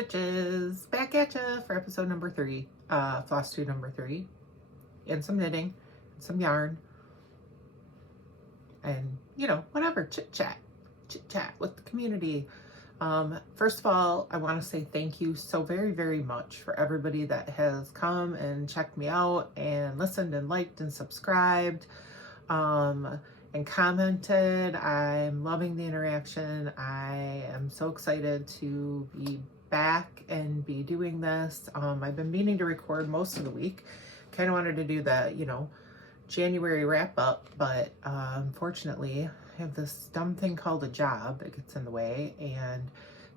Stitches, back at ya for episode number 3, Flosstube number 3, and some knitting, and some yarn, and you know, whatever, chit chat with the community. First of all, I want to say thank you so very, very much for everybody that has come and checked me out and listened and liked and subscribed, and commented. I'm loving the interaction. I am so excited to be back and be doing this. I've been meaning to record most of the week. Kind of wanted to do the, you know, January wrap up, but unfortunately I have this dumb thing called a job that gets in the way, and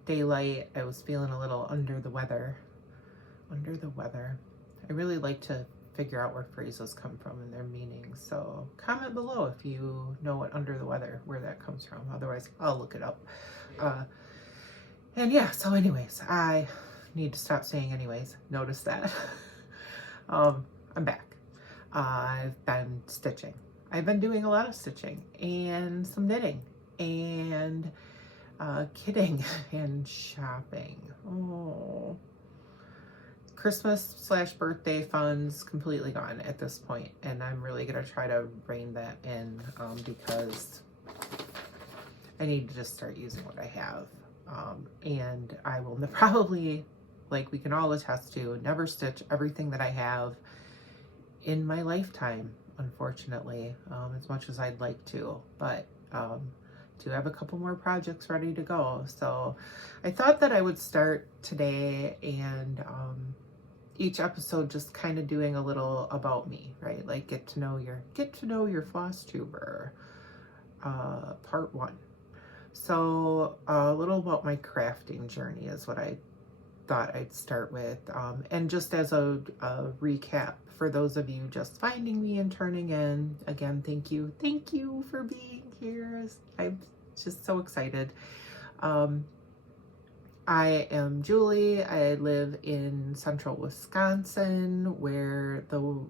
daylight, I was feeling a little under the weather. I really like to figure out where phrases come from and their meanings, so comment below if you know what under the weather, where that comes from. Otherwise I'll look it up. And yeah, so anyways, I need to stop saying anyways. Notice that. I'm back. I've been stitching. I've been doing a lot of stitching and some knitting and kidding and shopping. Oh, Christmas/birthday funds completely gone at this point, and I'm really gonna try to rein that in because I need to just start using what I have. And I will probably, like we can all attest to, never stitch everything that I have in my lifetime, unfortunately, as much as I'd like to, but do have a couple more projects ready to go. So I thought that I would start today and each episode just kind of doing a little about me, right? Like get to know your floss tuber, part 1. So a little about my crafting journey is what I thought I'd start with. And just as a recap, for those of you just finding me and turning in, again, thank you for being here. I'm just so excited. I am Julie. I live in central Wisconsin, where the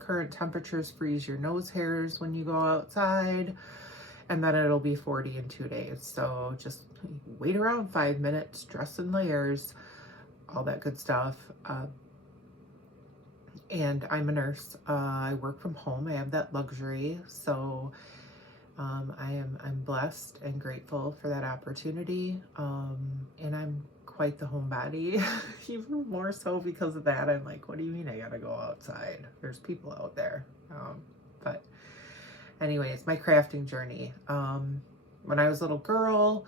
current temperatures freeze your nose hairs when you go outside, and then it'll be 40 in 2 days. So just wait around 5 minutes, dress in layers, all that good stuff. And I'm a nurse. I work from home. I have that luxury. So I'm blessed and grateful for that opportunity. And I'm quite the homebody, even more so because of that. I'm like, what do you mean I gotta go outside? There's people out there. But anyways, my crafting journey. When I was a little girl,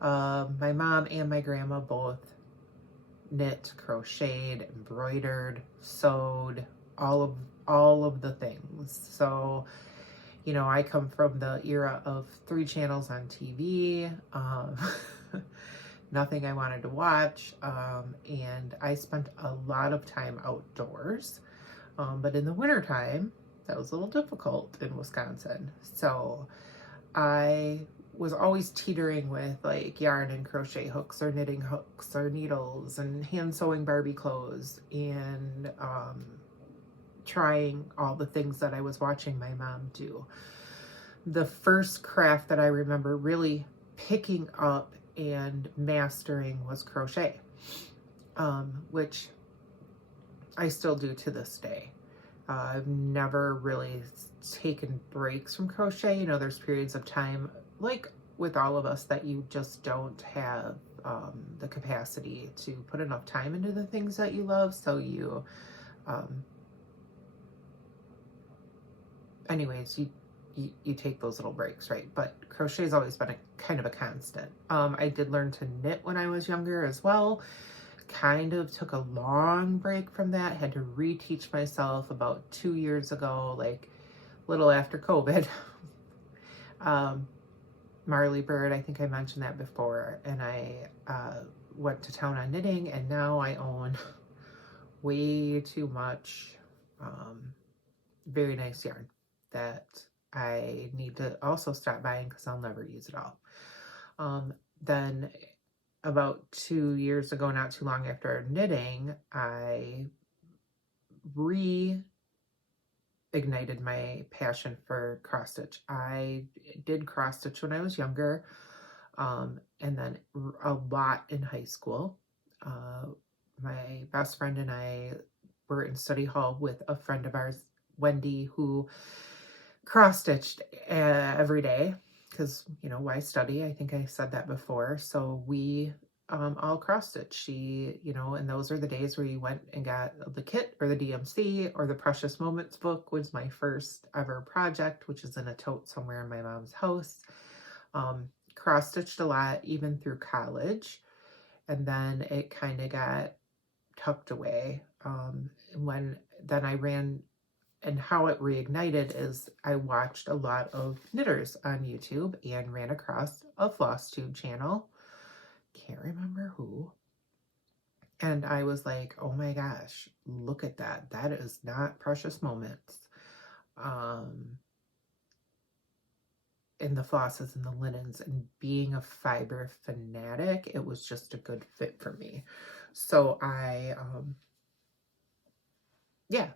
my mom and my grandma both knit, crocheted, embroidered, sewed, all of the things. So, you know, I come from the era of 3 channels on TV, nothing I wanted to watch, and I spent a lot of time outdoors, but in the wintertime, that was a little difficult in Wisconsin. So I was always teetering with like yarn and crochet hooks or knitting hooks or needles and hand sewing Barbie clothes and trying all the things that I was watching my mom do. The first craft that I remember really picking up and mastering was crochet, which I still do to this day. I've never really taken breaks from crochet. You know, there's periods of time, like with all of us, that you just don't have the capacity to put enough time into the things that you love. So you, anyways, you take those little breaks, right? But crochet's always been a kind of a constant. I did learn to knit when I was younger as well. Kind of took a long break from that. Had to reteach myself about 2 years ago, like little after COVID. Marley Bird, I think I mentioned that before, and I went to town on knitting, and now I own way too much very nice yarn that I need to also stop buying because I'll never use it all. Then about 2 years ago, not too long after knitting, I reignited my passion for cross stitch. I did cross stitch when I was younger, and then a lot in high school. my best friend and I were in study hall with a friend of ours, Wendy, who cross-stitched every day because, you know, why study? I think I said that before. So we all cross-stitched. She, you know, and those are the days where you went and got the kit or the DMC or the Precious Moments book was my first ever project, which is in a tote somewhere in my mom's house. Cross-stitched a lot even through college, and then it kind of got tucked away. When then I ran, and how it reignited is I watched a lot of knitters on YouTube and ran across a Flosstube channel. Can't remember who. And I was like, oh my gosh, look at that. That is not Precious Moments. In the flosses and the linens, and being a fiber fanatic, it was just a good fit for me. So I, yeah,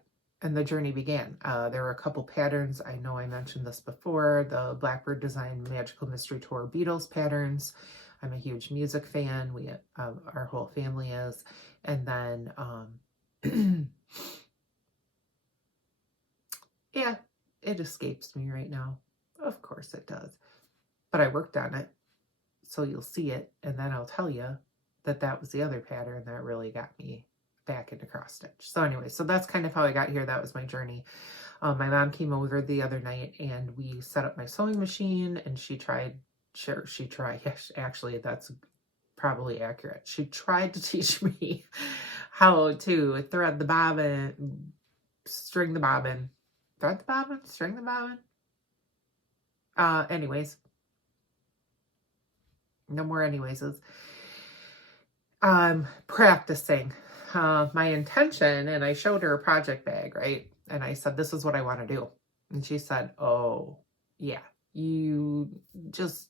and the journey began. There were a couple patterns. I know I mentioned this before, the Blackbird Design Magical Mystery Tour Beatles patterns. I'm a huge music fan. We, our whole family is. And then, yeah, it escapes me right now. Of course it does. But I worked on it, so you'll see it, and then I'll tell you that that was the other pattern that really got me back into cross stitch. So anyway, so that's kind of how I got here. That was my journey. My mom came over the other night, and we set up my sewing machine, and she tried, yes, actually, that's probably accurate. She tried to teach me how to thread the bobbin, string the bobbin, thread the bobbin, string the bobbin. Anyways, no more anyways. Practicing. My intention, and I showed her a project bag, right? And I said, this is what I want to do. And she said, oh, yeah, you just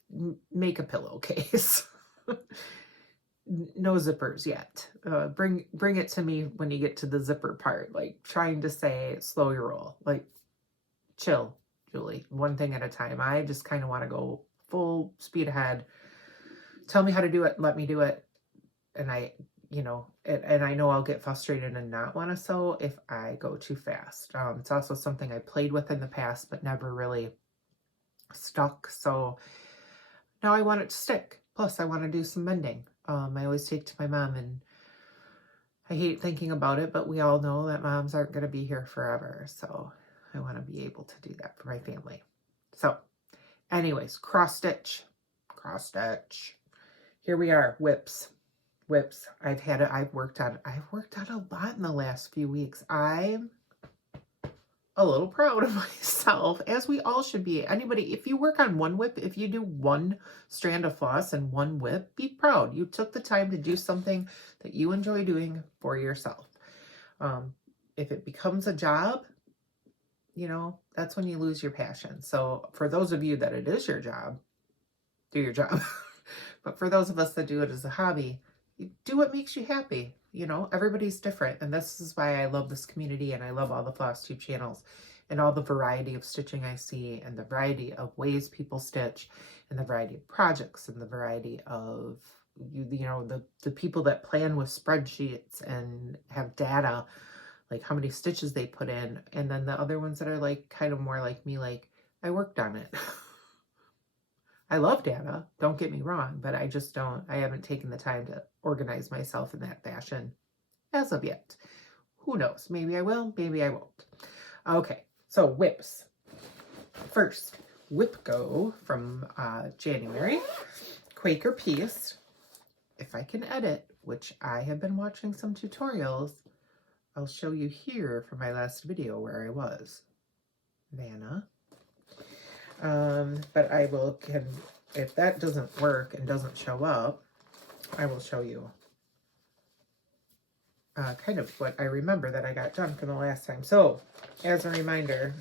make a pillowcase. No zippers yet. Bring it to me when you get to the zipper part, like trying to say, slow your roll, like chill, Julie, one thing at a time. I just kind of want to go full speed ahead. Tell me how to do it. Let me do it. And I, you know, and I know I'll get frustrated and not want to sew if I go too fast. It's also something I played with in the past, but never really stuck. So now I want it to stick. Plus I want to do some mending. I always take to my mom, and I hate thinking about it, but we all know that moms aren't going to be here forever. So I want to be able to do that for my family. So anyways, cross stitch. Here we are, WIPs. I've worked on a lot in the last few weeks. I'm a little proud of myself, as we all should be. Anybody, if you work on one WIP, if you do one strand of floss and one WIP, be proud. You took the time to do something that you enjoy doing for yourself. If it becomes a job, you know, that's when you lose your passion. So for those of you that it is your job, do your job. But for those of us that do it as a hobby, you do what makes you happy. You know, everybody's different. And this is why I love this community, and I love all the Flosstube channels and all the variety of stitching I see, and the variety of ways people stitch, and the variety of projects, and the variety of, you know, the people that plan with spreadsheets and have data, like how many stitches they put in. And then the other ones that are like kind of more like me, like I worked on it. I love data, don't get me wrong, but I haven't taken the time to organize myself in that fashion as of yet. Who knows? Maybe I will, maybe I won't. Okay, so WIPs. First, WIP Go from January. Quaker piece. If I can edit, which I have been watching some tutorials, I'll show you here for my last video where I was. Vanna. But I will, if that doesn't work and doesn't show up, I will show you kind of what I remember that I got done from the last time. So, as a reminder,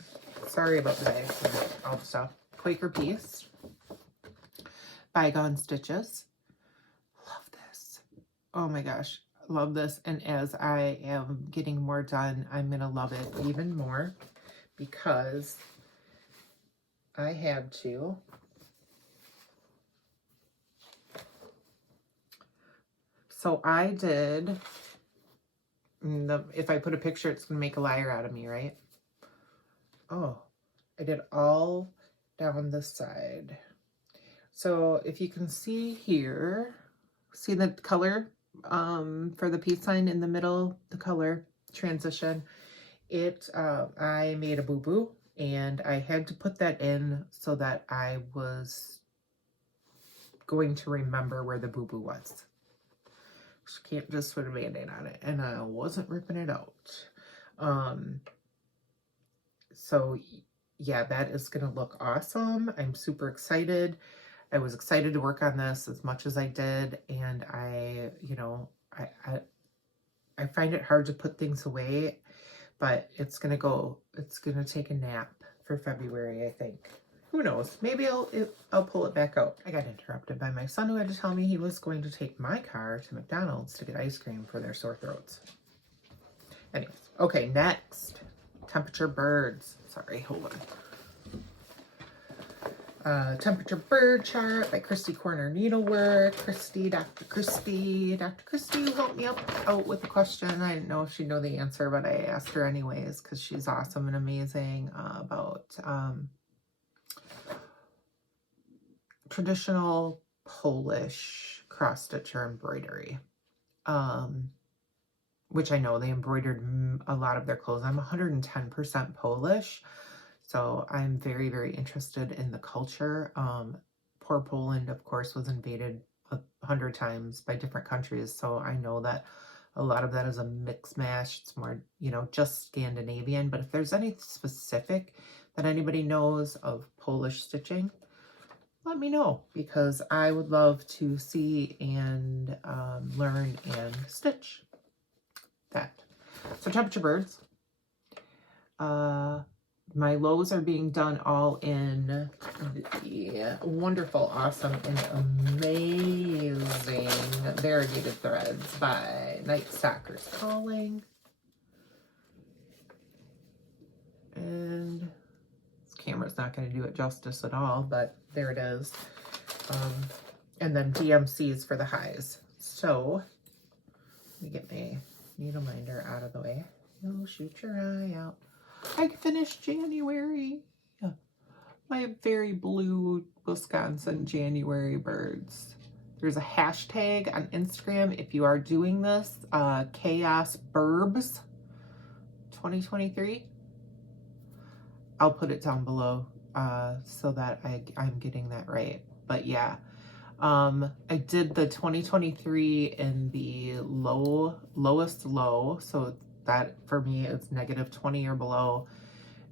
sorry about the bags and all the stuff. Quaker piece, Bygone Stitches. Love this. Oh my gosh, love this. And as I am getting more done, I'm going to love it even more, because I had to So I did, if I put a picture, it's going to make a liar out of me, right? Oh, I did all down this side. So if you can see here, see the color for the peace sign in the middle, the color transition. I made a boo-boo, and I had to put that in so that I was going to remember where the boo-boo was. You can't just put a band-aid on it, and I wasn't ripping it out. So yeah, that is gonna look awesome. I'm super excited. I was excited to work on this as much as I did, and I find it hard to put things away, but it's gonna take a nap for February, I think. Who knows? Maybe I'll pull it back out. I got interrupted by my son, who had to tell me he was going to take my car to McDonald's to get ice cream for their sore throats. Anyways, okay, next, temperature birds. Sorry, hold on. Temperature bird chart by Christy Corner Needlework. Dr. Christy, who helped me out with the question. I didn't know if she'd know the answer, but I asked her anyways because she's awesome and amazing about traditional Polish cross stitch or embroidery, which I know they embroidered a lot of their clothes. I'm 110% Polish. So I'm very, very interested in the culture. Poor Poland, of course, was invaded 100 times by different countries. So I know that a lot of that is a mix mash. It's more, just Scandinavian. But if there's any specific that anybody knows of Polish stitching, let me know, because I would love to see and learn and stitch that. So temperature birds. My lows are being done all in the wonderful, awesome, and amazing variegated threads by Stalkers Calling. And this camera's not going to do it justice at all, but there it is. And then DMCs for the highs. So let me get my needle minder out of the way. You'll shoot your eye out. I finished January. My very blue Wisconsin January birds. There's a hashtag on Instagram if you are doing this, Chaos Burbs 2023. I'll put it down below so that I'm getting that right. But yeah, I did the 2023 in the lowest low, so that for me is -20 or below,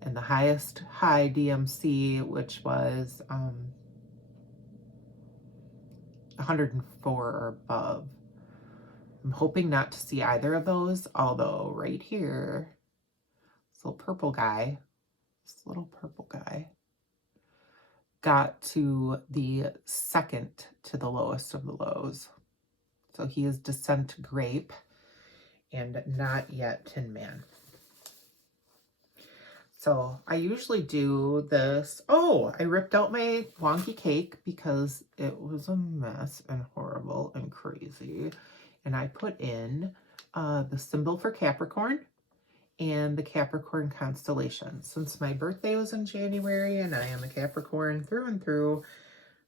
and the highest high DMC, which was 104 or above. I'm hoping not to see either of those, although right here, this little purple guy got to the second to the lowest of the lows. So he is Descent Grape and not yet Tin Man. So I usually do this. Oh, I ripped out my wonky cake because it was a mess and horrible and crazy. And I put in the symbol for Capricorn and the Capricorn constellation. Since my birthday was in January and I am a Capricorn through and through,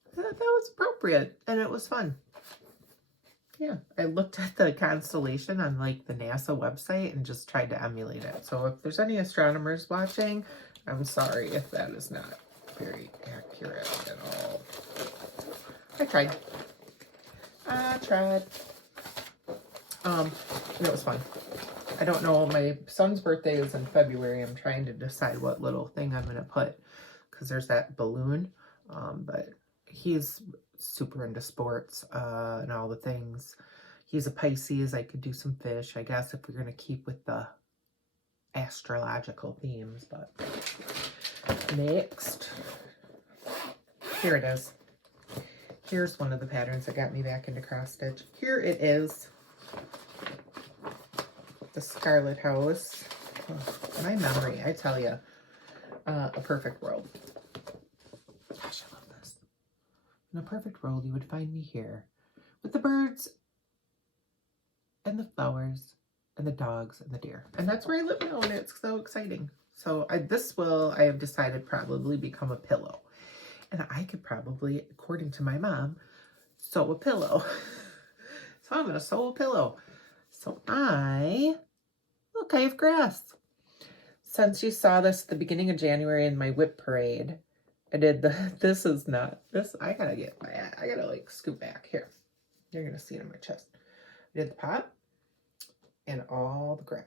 I thought that was appropriate and it was fun. Yeah, I looked at the constellation on like the NASA website and just tried to emulate it. So if there's any astronomers watching, I'm sorry if that is not very accurate at all. I tried. And it was fun. I don't know, my son's birthday is in February. I'm trying to decide what little thing I'm going to put because there's that balloon, but he's super into sports and all the things. He's a Pisces. I could do some fish, I guess, if we're going to keep with the astrological themes. But next, here it is. Here's one of the patterns that got me back into cross stitch. Here it is. The Scarlet House. Oh, my memory, I tell you. A Perfect World. Gosh, I love. In a perfect world, you would find me here with the birds and the flowers and the dogs and the deer. And that's where I live now, and it's so exciting. So I have decided, probably become a pillow. And I could probably, according to my mom, sew a pillow. So I'm going to sew a pillow. So look, I have grass. Since you saw this at the beginning of January in my WIP parade, I did I gotta like scoot back here. You're gonna see it in my chest. I did the pot and all the grass.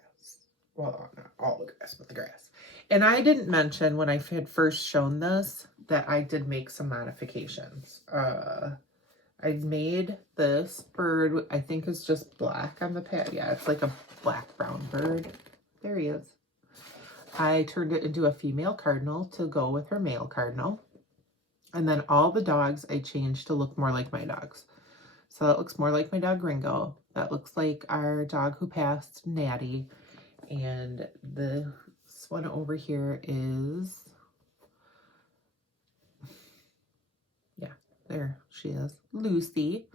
Well, not all the grass, but the grass. And I didn't mention when I had first shown this that I did make some modifications. I made this bird, I think is just black on the pad. Yeah, it's like a black-brown bird. There he is. I turned it into a female cardinal to go with her male cardinal. And then all the dogs I changed to look more like my dogs. So that looks more like my dog Ringo. That looks like our dog who passed, Natty. And this one over here is, yeah, there she is, Lucy,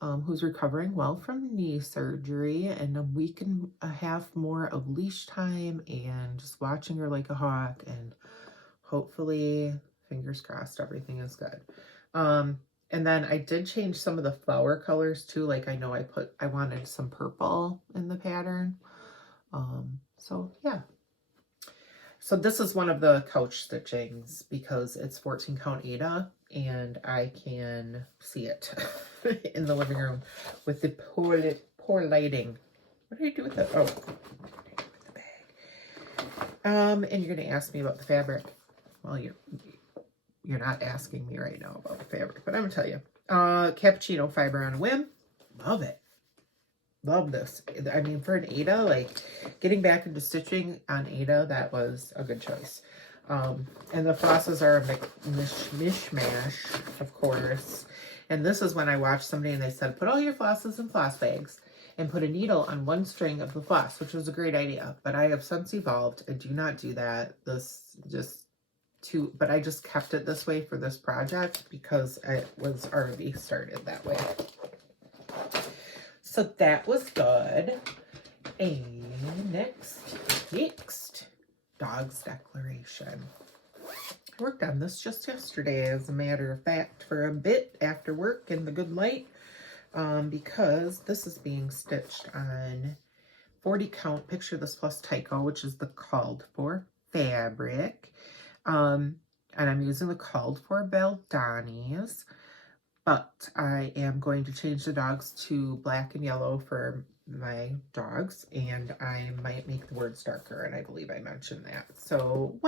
who's recovering well from knee surgery, and a week and a half more of leash time and just watching her like a hawk, and hopefully, fingers crossed, everything is good. And then I did change some of the flower colors too. Like I know I wanted some purple in the pattern. So yeah. So this is one of the couch stitchings because it's 14 count Ada and I can see it in the living room with the poor lighting. What do you do with it? Oh, what do you do with the bag? And you're going to ask me about the fabric. Well, you're not asking me right now about the fabric, but I'm going to tell you. Cappuccino fiber on a whim. Love it. Love this. I mean, for an Ada, like getting back into stitching on Ada, that was a good choice. And the flosses are a mishmash, of course. And this is when I watched somebody and they said, put all your flosses in floss bags and put a needle on one string of the floss, which was a great idea. But I have since evolved. I do not do that. But I just kept it this way for this project because it was already started that way. So that was good. And next, Dog's Declaration. I worked on this just yesterday, as a matter of fact, for a bit after work in the good light, because this is being stitched on 40 count Picture This Plus Tyco, which is the called for fabric. And I'm using the called for Baldani's. But I am going to change the dogs to black and yellow for my dogs, and I might make the words darker, and I believe I mentioned that. So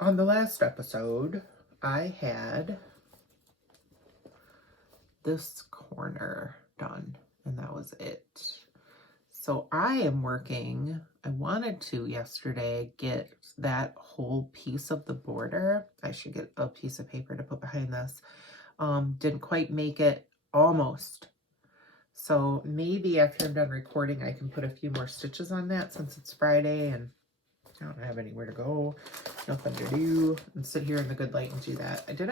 on the last episode, I had this corner done, and that was it. So I wanted to yesterday get that whole piece of the border. I should get a piece of paper to put behind this. Didn't quite make it, almost. So maybe after I'm done recording, I can put a few more stitches on that since it's Friday and I don't have anywhere to go, nothing to do, and sit here in the good light and do that. I did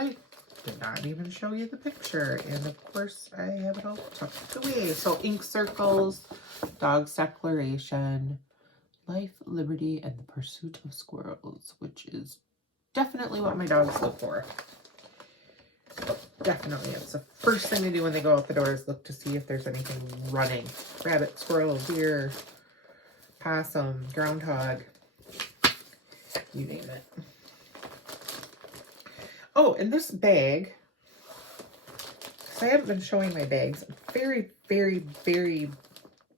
not even show you the picture, and of course I have it all tucked away. So ink circles, Dog's Declaration, Life, Liberty, and the Pursuit of Squirrels, which is definitely what my dogs look for. Definitely. It's the first thing they do when they go out the door is look to see if there's anything running. Rabbit, squirrel, deer, possum, groundhog, you name it. Oh, and this bag, because I haven't been showing my bags, I'm very, very, very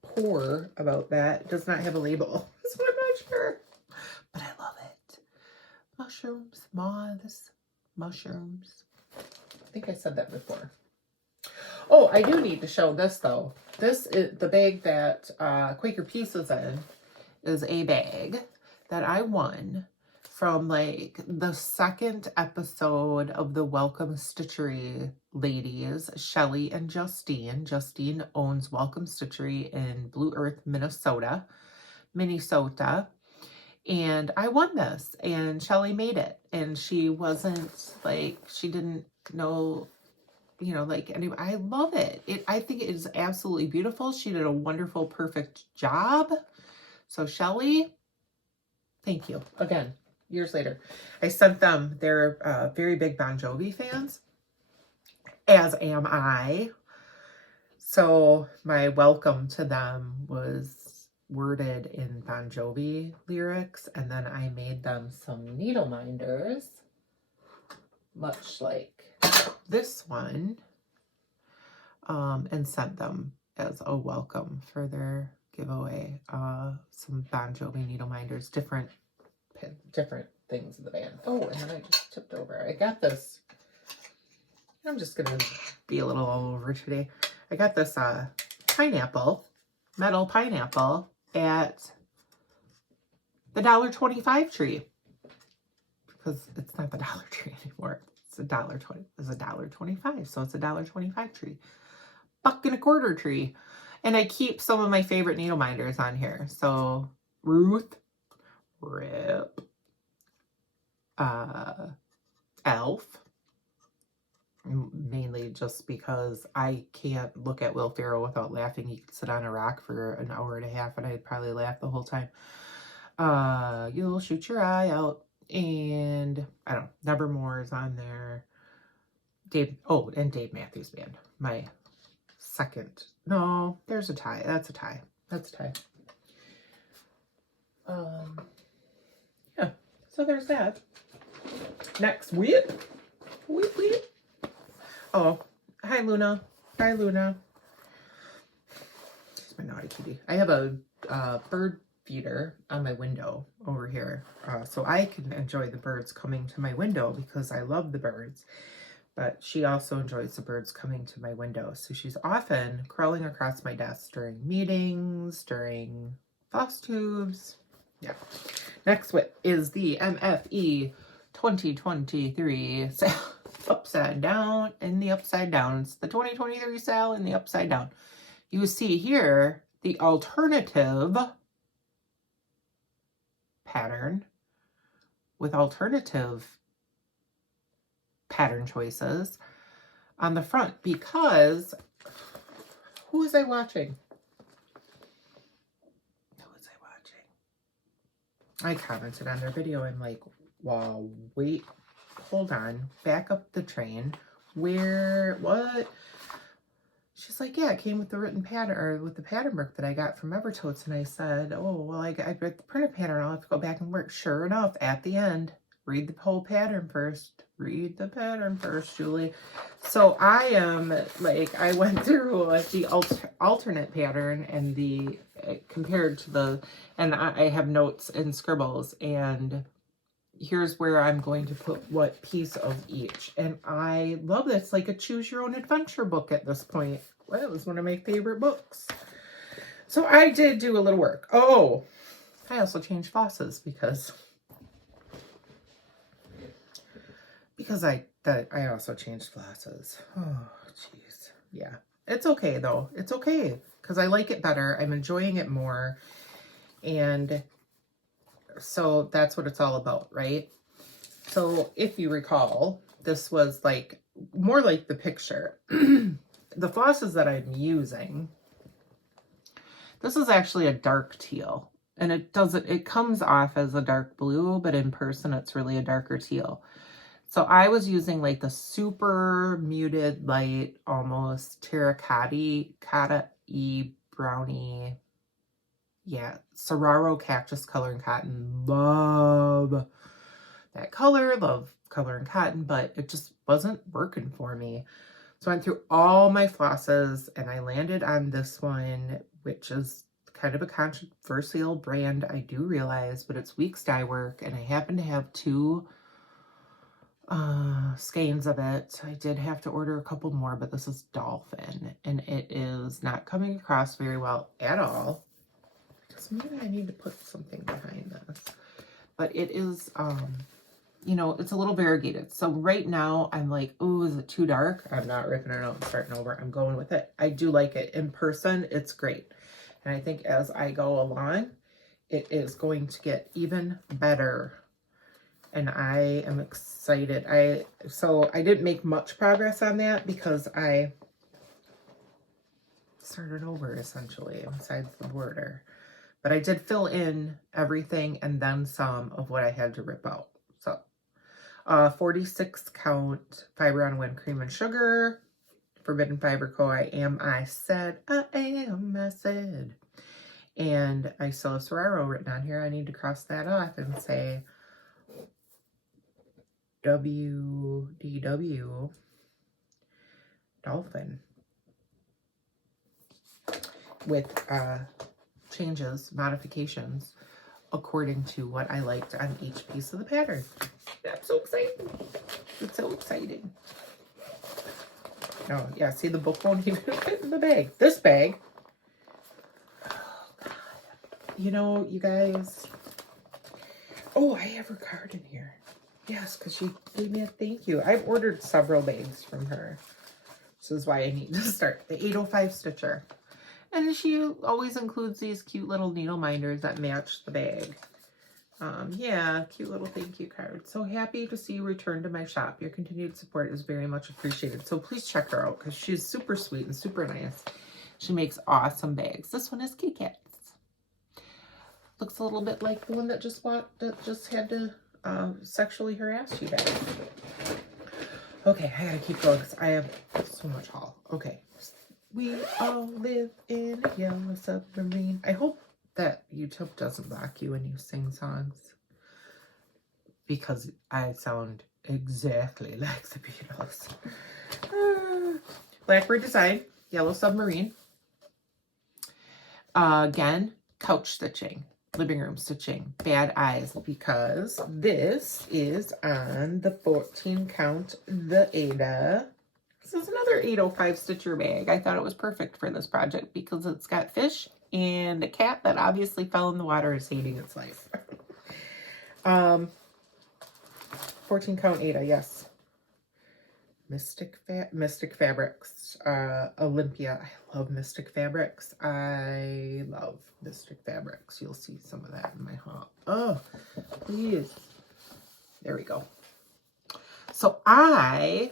poor about that. It does not have a label, so I'm not sure. But I love it. Mushrooms, moths, mushrooms. I think I said that before. Oh, I do need to show this, though. This is the bag that Quaker Peace is in, is a bag that I won from like the second episode of the Welcome Stitchery ladies, Shelly and Justine. Justine owns Welcome Stitchery in Blue Earth, Minnesota. And I won this, and Shelly made it. And she wasn't like, she didn't know you know, like, anyway, I love it. I think it is absolutely beautiful. She did a wonderful, perfect job. So Shelly, thank you. Again, years later. I sent them, they're very big Bon Jovi fans, as am I. So my welcome to them was worded in Bon Jovi lyrics, and then I made them some needle minders, much like this one, and sent them as a welcome for their giveaway. Some Bon Jovi needle minders, different things in the band. Oh, and then I just tipped over. I got this. I'm just gonna be a little all over today. I got this pineapple, metal pineapple at the $1.25 tree, because it's not the Dollar Tree anymore. It's $1.20. It's $1.25, so it's a $1.25 tree. $1.25 tree. And I keep some of my favorite needle minders on here. So Ruth, Rip, Elf, mainly just because I can't look at Will Ferrell without laughing. He could sit on a rock for an hour and a half and I'd probably laugh the whole time. You'll shoot your eye out. And I don't know, Nevermore is on there. And Dave Matthews Band. My second. No, there's a tie. That's a tie. That's a tie. Yeah. So there's that. Next, WIP. WIP. Oh, hi Luna. Hi Luna. She's my naughty kitty. I have a bird feeder on my window over here, so I can enjoy the birds coming to my window because I love the birds, but she also enjoys the birds coming to my window, so she's often crawling across my desk during meetings, during Flosstubes. Yeah. Next WIP is the MFE 2023 sale. Upside down in the upside down. It's the 2023 sale in the upside down. You see here the alternative pattern with alternative pattern choices on the front, because who was I watching? I commented on their video. I'm like, wow, wait, hold on, back up the train. Where, what? She's like, yeah, it came with the written pattern, or with the pattern book that I got from Evertotes. And I said, oh, well, I read the printed pattern. I'll have to go back and work. Sure enough, at the end, read the whole pattern first. Read the pattern first, Julie. So I am like, I went through the alternate pattern and the compared to the, and I have notes and scribbles, and here's where I'm going to put what piece of each. And I love this, like a choose your own adventure book at this point. Well, it was one of my favorite books. So I did do a little work. Oh, I also changed flosses because I also changed flosses. Oh, jeez. Yeah. It's okay though. It's okay because I like it better. I'm enjoying it more. And so that's what it's all about, right? So if you recall, this was like more like the picture. The flosses that I'm using, this is actually a dark teal, and it comes off as a dark blue, but in person it's really a darker teal. So I was using like the super muted light, almost terracotta-y brownie. Yeah, Serraro Cactus Color and Cotton. Love that color, love color and cotton, but it just wasn't working for me. So I went through all my flosses and I landed on this one, which is kind of a controversial brand, I do realize, but it's Weeks Dye Work, and I happen to have two skeins of it. I did have to order a couple more, but this is Dolphin, and it is not coming across very well at all. So maybe I need to put something behind this. But it is, you know, it's a little variegated. So right now I'm like, oh, is it too dark? I'm not ripping it out and starting over. I'm going with it. I do like it. In person, it's great. And I think as I go along, it is going to get even better and I am excited. So I didn't make much progress on that because I started over essentially besides the border. But I did fill in everything and then some of what I had to rip out. So 46 count Fiber on Wind Cream and Sugar. Forbidden Fiber Co. I said. And I still have Soraro written on here. I need to cross that off and say WDW Dolphin with changes, modifications according to what I liked on each piece of the pattern. I'm so excited. It's so exciting. Oh, yeah, see, the book won't even fit in the bag. This bag, oh, God. You know, you guys, oh, I have her card in here. Yes, because she gave me a thank you. I've ordered several bags from her. This is why I need to start. The 805 Stitcher. And she always includes these cute little needle minders that match the bag. Yeah, cute little thank you card. So happy to see you return to my shop. Your continued support is very much appreciated. So please check her out because she's super sweet and super nice. She makes awesome bags. This one is Kit Kats. Looks a little bit like the one that just had to sexually harass you guys. Okay, I gotta keep going because I have so much haul. Okay. We all live in a yellow submarine. I hope that YouTube doesn't block you when you sing songs, because I sound exactly like the Beatles. Blackbird Design, Yellow Submarine. Again, couch stitching, living room stitching, Bad Eyes, because this is on the 14 count, the Ada. This is another 805 Stitcher bag. I thought it was perfect for this project because it's got fish and a cat that obviously fell in the water is hating its life. 14 count Ada, yes. Mystic Fabrics, Olympia. I love Mystic Fabrics. I love Mystic Fabrics. You'll see some of that in my haul. Oh, please. There we go. So I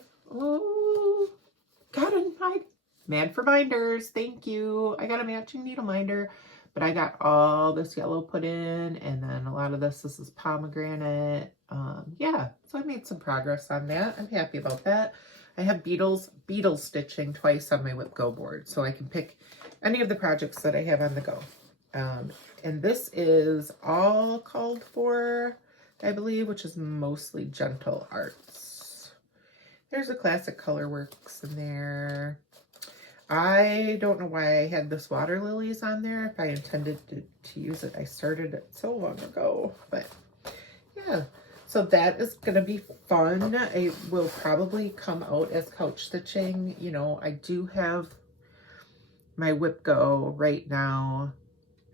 got a Mad for Binders. Thank you. I got a matching needle minder, but I got all this yellow put in, and then a lot of this is pomegranate. Yeah, so I made some progress on that. I'm happy about that. I have beetle stitching twice on my WIP Go board, so I can pick any of the projects that I have on the go. And this is all called for, I believe, which is mostly Gentle Arts. There's a Classic Colorworks in there. I don't know why I had this Water Lilies on there. If I intended to use it, I started it so long ago. But yeah, so that is going to be fun. It will probably come out as couch stitching. You know, I do have my WIP Go right now.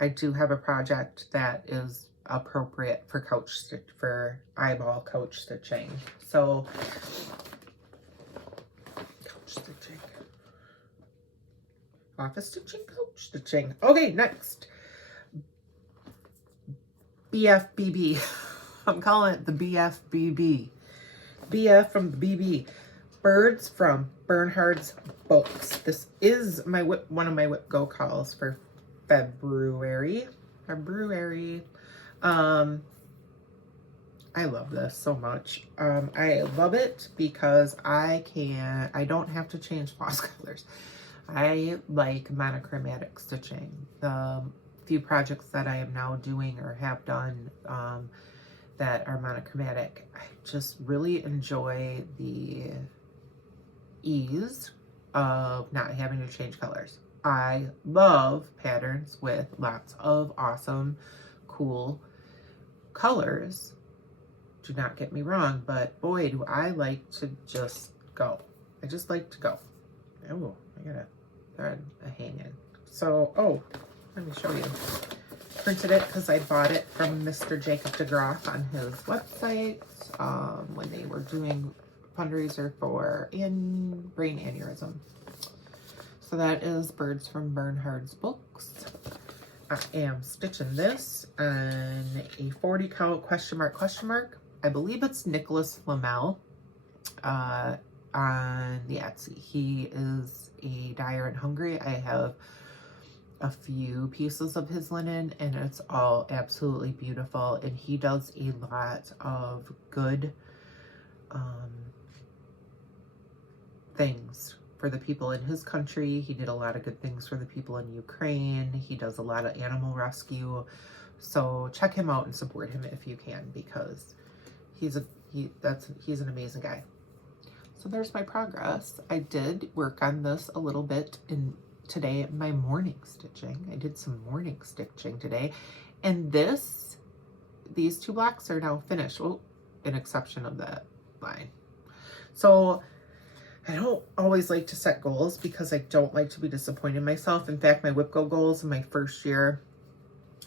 I do have a project that is appropriate for for eyeball couch stitching. So stitching, office stitching, couch stitching. Okay, next, BFBB. I'm calling it the BFBB. BF from the BB. Birds from Bernhard's Books. This is my one of my WIP Go calls for February. I love this so much. I love it because I don't have to change floss colors. I like monochromatic stitching. The few projects that I am now doing or have done that are monochromatic, I just really enjoy the ease of not having to change colors. I love patterns with lots of awesome, cool colors. Do not get me wrong, but boy, do I like to just go. I just like to go. Oh, I got a thread hanging. So, oh, let me show you. Printed it because I bought it from Mr. Jacob de Graaf on his website when they were doing fundraiser for brain aneurysm. So that is Birds from Bernhard's Books. I am stitching this on a 40 count question mark. I believe it's Nicholas Flamel on the Etsy. He is a dyer in Hungary. I have a few pieces of his linen and it's all absolutely beautiful, and he does a lot of good things for the people in his country. He did a lot of good things for the people in Ukraine. He does a lot of animal rescue, so check him out and support him if you can, because he's an amazing guy. So there's my progress. I did work on this a little bit today, my morning stitching. I did some morning stitching today, and these 2 blocks are now finished. Well, an exception of that line. So I don't always like to set goals because I don't like to be disappointed in myself. In fact, my WIP goals in my first year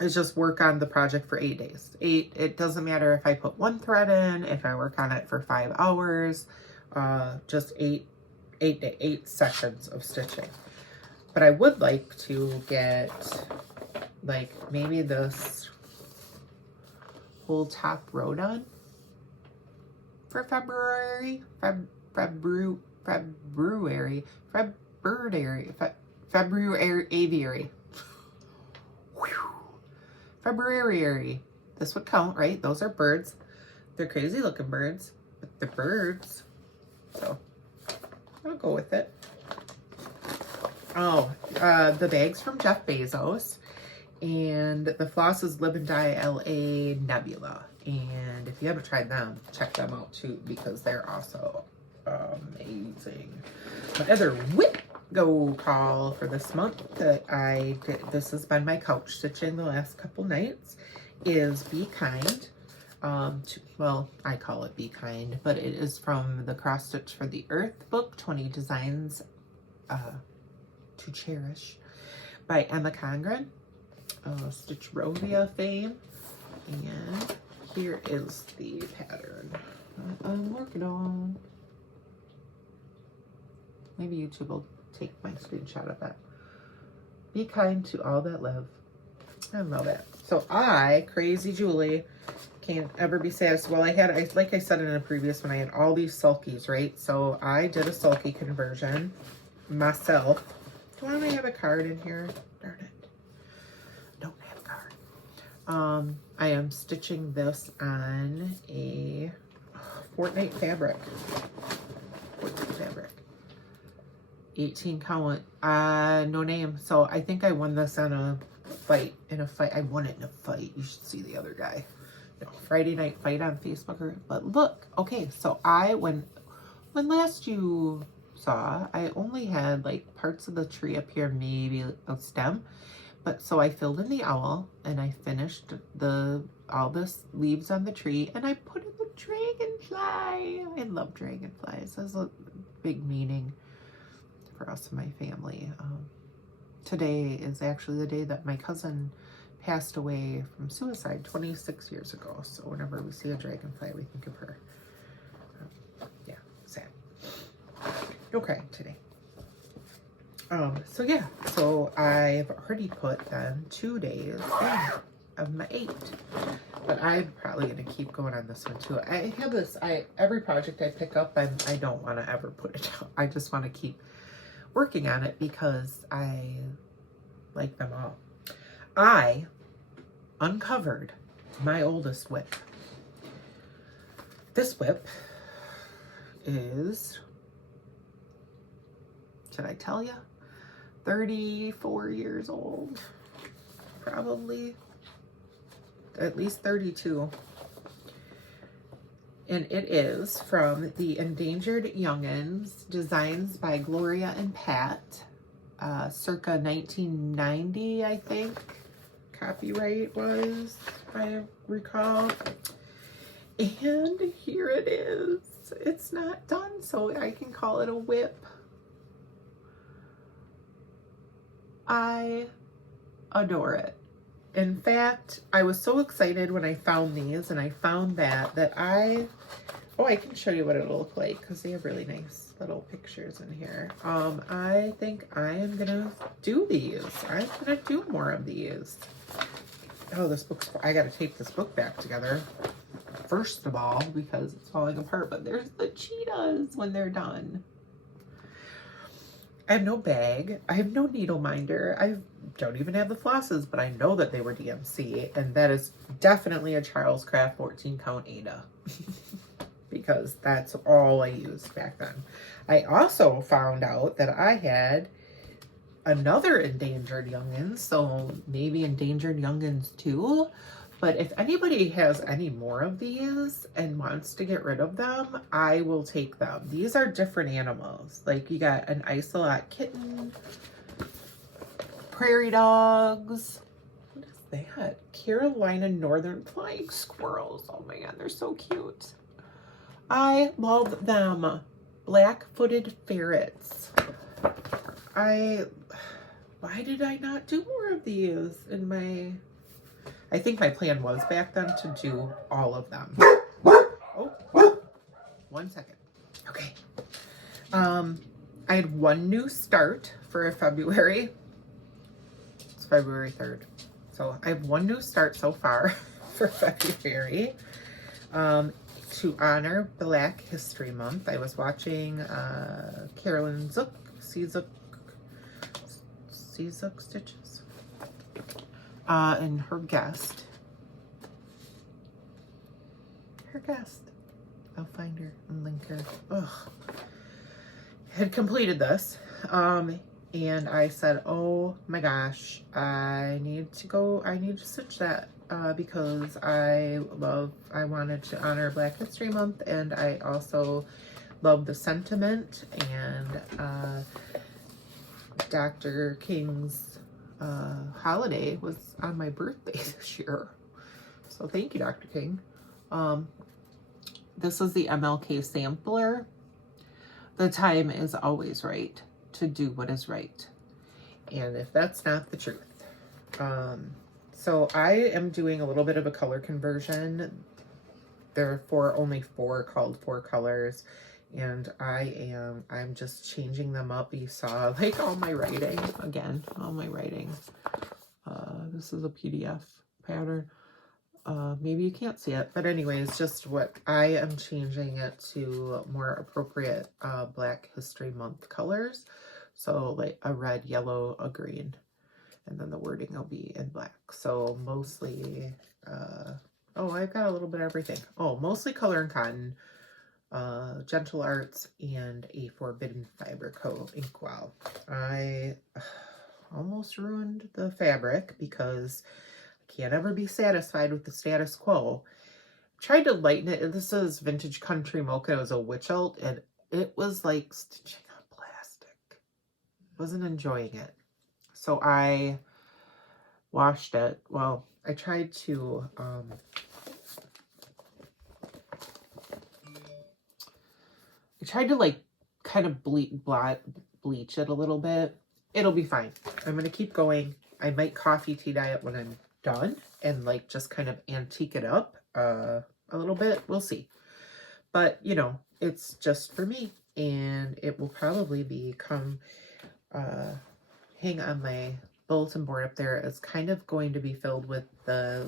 is just work on the project for 8 days. It doesn't matter if I put 1 thread in, if I work on it for 5 hours, just 8 sessions of stitching. But I would like to get like maybe this whole top row done for February aviary. February. This would count, right? Those are birds. They're crazy looking birds, but they're birds. So I'll go with it. Oh, the bag's from Jeff Bezos, and the floss is Live and Die LA Nebula. And if you haven't tried them, check them out too, because they're also amazing. My other WIP go call for this month that I did, this has been my couch stitching the last couple nights, is Be Kind. Well, I call it Be Kind, but it is from the Cross Stitch for the Earth book, 20 Designs to Cherish by Emma Congren, Stitchrovia fame. And here is the pattern I'm working on. Maybe YouTube will take my screenshot of that. Be kind to all that live. I love it. So I, Crazy Julie, can't ever be satisfied. Well, like I said in a previous one, I had all these sulkies, right? So I did a sulky conversion myself. Why don't I have a card in here? Darn it. Don't have a card. I am stitching this on a Fortnite fabric. 18 count, no name. So I think I won this on a fight. I won it in a fight. You should see the other guy. No, Friday night fight on Facebook. But look, okay, so when last you saw, I only had like parts of the tree up here, maybe a stem. But so I filled in the owl and I finished all this leaves on the tree, and I put in the dragonfly. I love dragonflies. There's a big meaning for us and my family. Today is actually the day that my cousin passed away from suicide 26 years ago. So whenever we see a dragonfly, we think of her. Yeah, sad. No crying today. So yeah, so I've already put then 2 days of my 8. But I'm probably gonna keep going on this one too. I have this, every project I pick up, I don't wanna ever put it out. I just wanna keep working on it because I like them all. I uncovered my oldest WIP. This WIP is, should I tell you? 34 years old, probably, at least 32. And it is from the Endangered Youngins, designs by Gloria and Pat, circa 1990, I think, copyright was, if I recall. And here it is. It's not done, so I can call it a WIP. I adore it. In fact, I was so excited when I found these, and I found that I can show you what it'll look like because they have really nice little pictures in here. I think I am gonna do these. I'm gonna do more of these. Oh, this book's, I gotta tape this book back together. First of all, because it's falling apart, but there's the cheetahs when they're done. I have no bag. I have no needle minder. I don't even have the flosses, but I know that they were DMC, and that is definitely a Charles Craft 14 count Ada because that's all I used back then. I also found out that I had another Endangered Youngins, so maybe Endangered Youngins 2. But if anybody has any more of these and wants to get rid of them, I will take them. These are different animals. Like you got an Isolot kitten, prairie dogs. What is that? Carolina Northern Flying Squirrels. Oh my God, they're so cute. I love them. Black-footed ferrets. Why did I not do more of these in my... I think my plan was back then to do all of them. Oh, 1 second. Okay. I had one new start for February. It's February 3rd. So I have one new start so far for February. To honor Black History Month, I was watching Carolyn Zook, Seazook Stitches. And her guest. I'll find her and link her. Ugh. Had completed this. And I said, oh my gosh, I need to stitch that because I wanted to honor Black History Month, and I also love the sentiment, and Dr. King's holiday was on my birthday this year. So thank you, Dr. King. This is the MLK sampler. The time is always right to do what is right. And if that's not the truth. So I am doing a little bit of a color conversion. There are only four called 4 colors. And I'm just changing them up. You saw like all my writing again, all my writing. This is a PDF pattern. Maybe you can't see it, but anyways, just what I am changing it to more appropriate Black History Month colors. So like a red, yellow, a green, and then the wording will be in black. So mostly, oh, I've got a little bit of everything. Oh, mostly color and cotton. Gentle Arts, and a Forbidden Fiber Co. inkwell. I almost ruined the fabric because I can't ever be satisfied with the status quo. Tried to lighten it. This is Vintage Country Mocha. It was a witch alt, and it was like stitching on plastic. Wasn't enjoying it. So I washed it. Well, I tried to like kind of bleach it a little bit. It'll be fine. I'm going to keep going. I might coffee tea dye it when I'm done and like just kind of antique it up a little bit. We'll see. But, you know, it's just for me, and it will probably become hang on my bulletin board up there. It's kind of going to be filled with the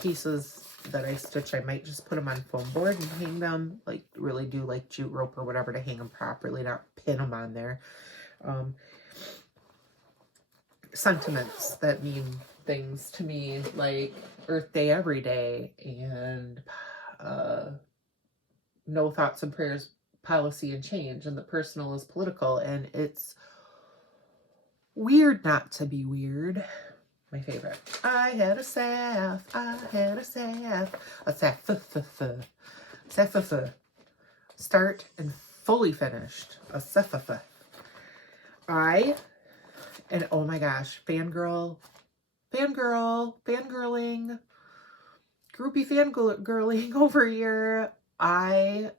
pieces that I stitch. I might just put them on foam board and hang them, like really do like jute rope or whatever to hang them properly, not pin them on there. Sentiments that mean things to me, like Earth Day every day, and no thoughts and prayers, policy and change, and the personal is political, and it's weird not to be weird. My favorite. I had a saf. Start and fully finished. A saf. And oh my gosh, fangirling, groupie fangirling over here.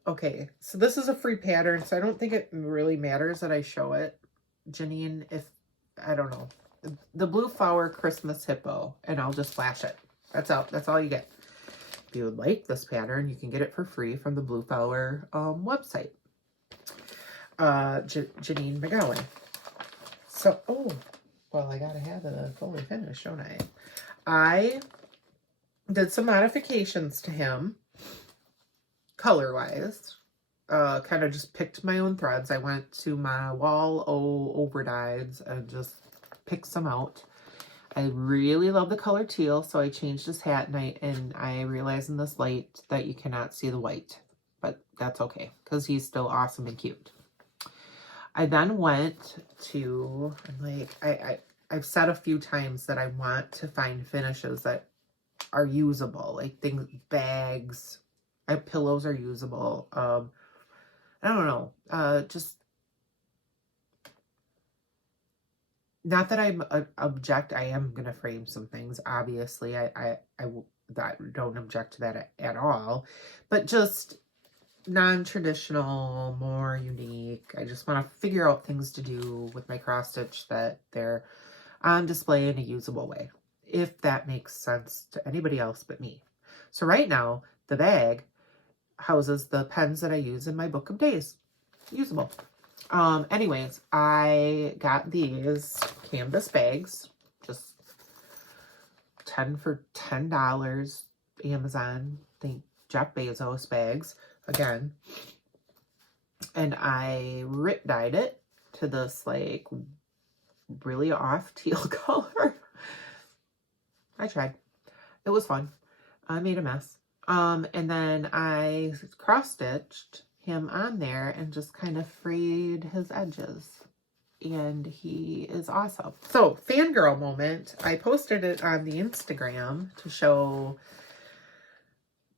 Okay, so this is a free pattern, so I don't think it really matters that I show it. Janine, I don't know. The Blue Flower Christmas Hippo, and I'll just flash it. That's all you get. If you would like this pattern, you can get it for free from the Blue Flower website. Janine McGowan. So, oh, well, I gotta have it fully finished, don't I? did some modifications to him, color-wise. Kind of just picked my own threads. I went to my wall overdyes and just picked some out. I really love the color teal, so I changed his hat, and I realized in this light that you cannot see the white, but that's okay because he's still awesome and cute. I then went to, I've said a few times that I want to find finishes that are usable, like things, bags, pillows are usable. I don't know, just, not that I'm object, I am going to frame some things, obviously, I don't object to that at all, but just non-traditional, more unique. I just want to figure out things to do with my cross stitch that they're on display in a usable way, if that makes sense to anybody else but me. So right now, the bag houses the pens that I use in my book of days. Usable. Anyways, I got these canvas bags, just 10 for $10, Amazon, think Jeff Bezos bags, again. And I rip dyed it to this like really off teal color. I tried. It was fun. I made a mess. And then I cross-stitched him on there and just kind of frayed his edges. And he is awesome. So, fangirl moment. I posted it on the Instagram to show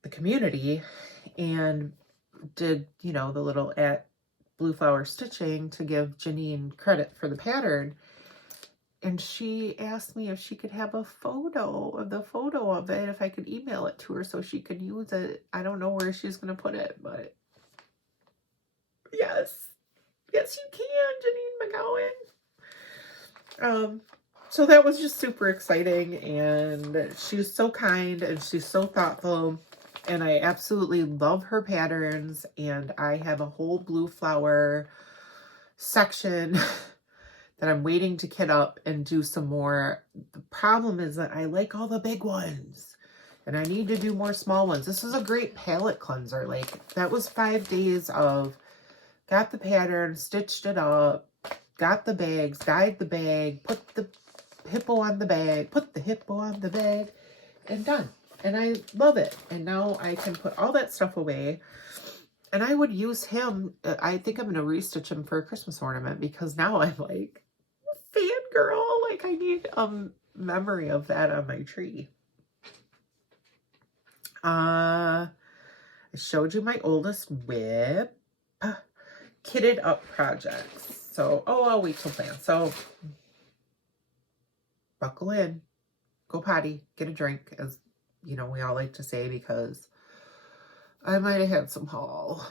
the community and did, you know, the little at Blue Flower Stitching to give Janine credit for the pattern. And she asked me if she could have a photo of it, if I could email it to her so she could use it. I don't know where she's going to put it, but yes. Yes, you can, Janine McGowan. So that was just super exciting, and she's so kind, and she's so thoughtful, and I absolutely love her patterns, and I have a whole Blue Flower section that I'm waiting to kit up and do some more. The problem is that I like all the big ones and I need to do more small ones. This is a great palette cleanser. Like, that was 5 days of got the pattern, stitched it up, got the bags, dyed the bag, put the hippo on the bag, and done. And I love it. And now I can put all that stuff away. And I would use him. I think I'm going to restitch him for a Christmas ornament because now I'm like, fangirl, like I need a memory of that on my tree. I showed you my oldest WIP kitted up projects. So, I'll wait till plan. So, buckle in, go potty, get a drink, as you know, we all like to say, because I might have had some haul.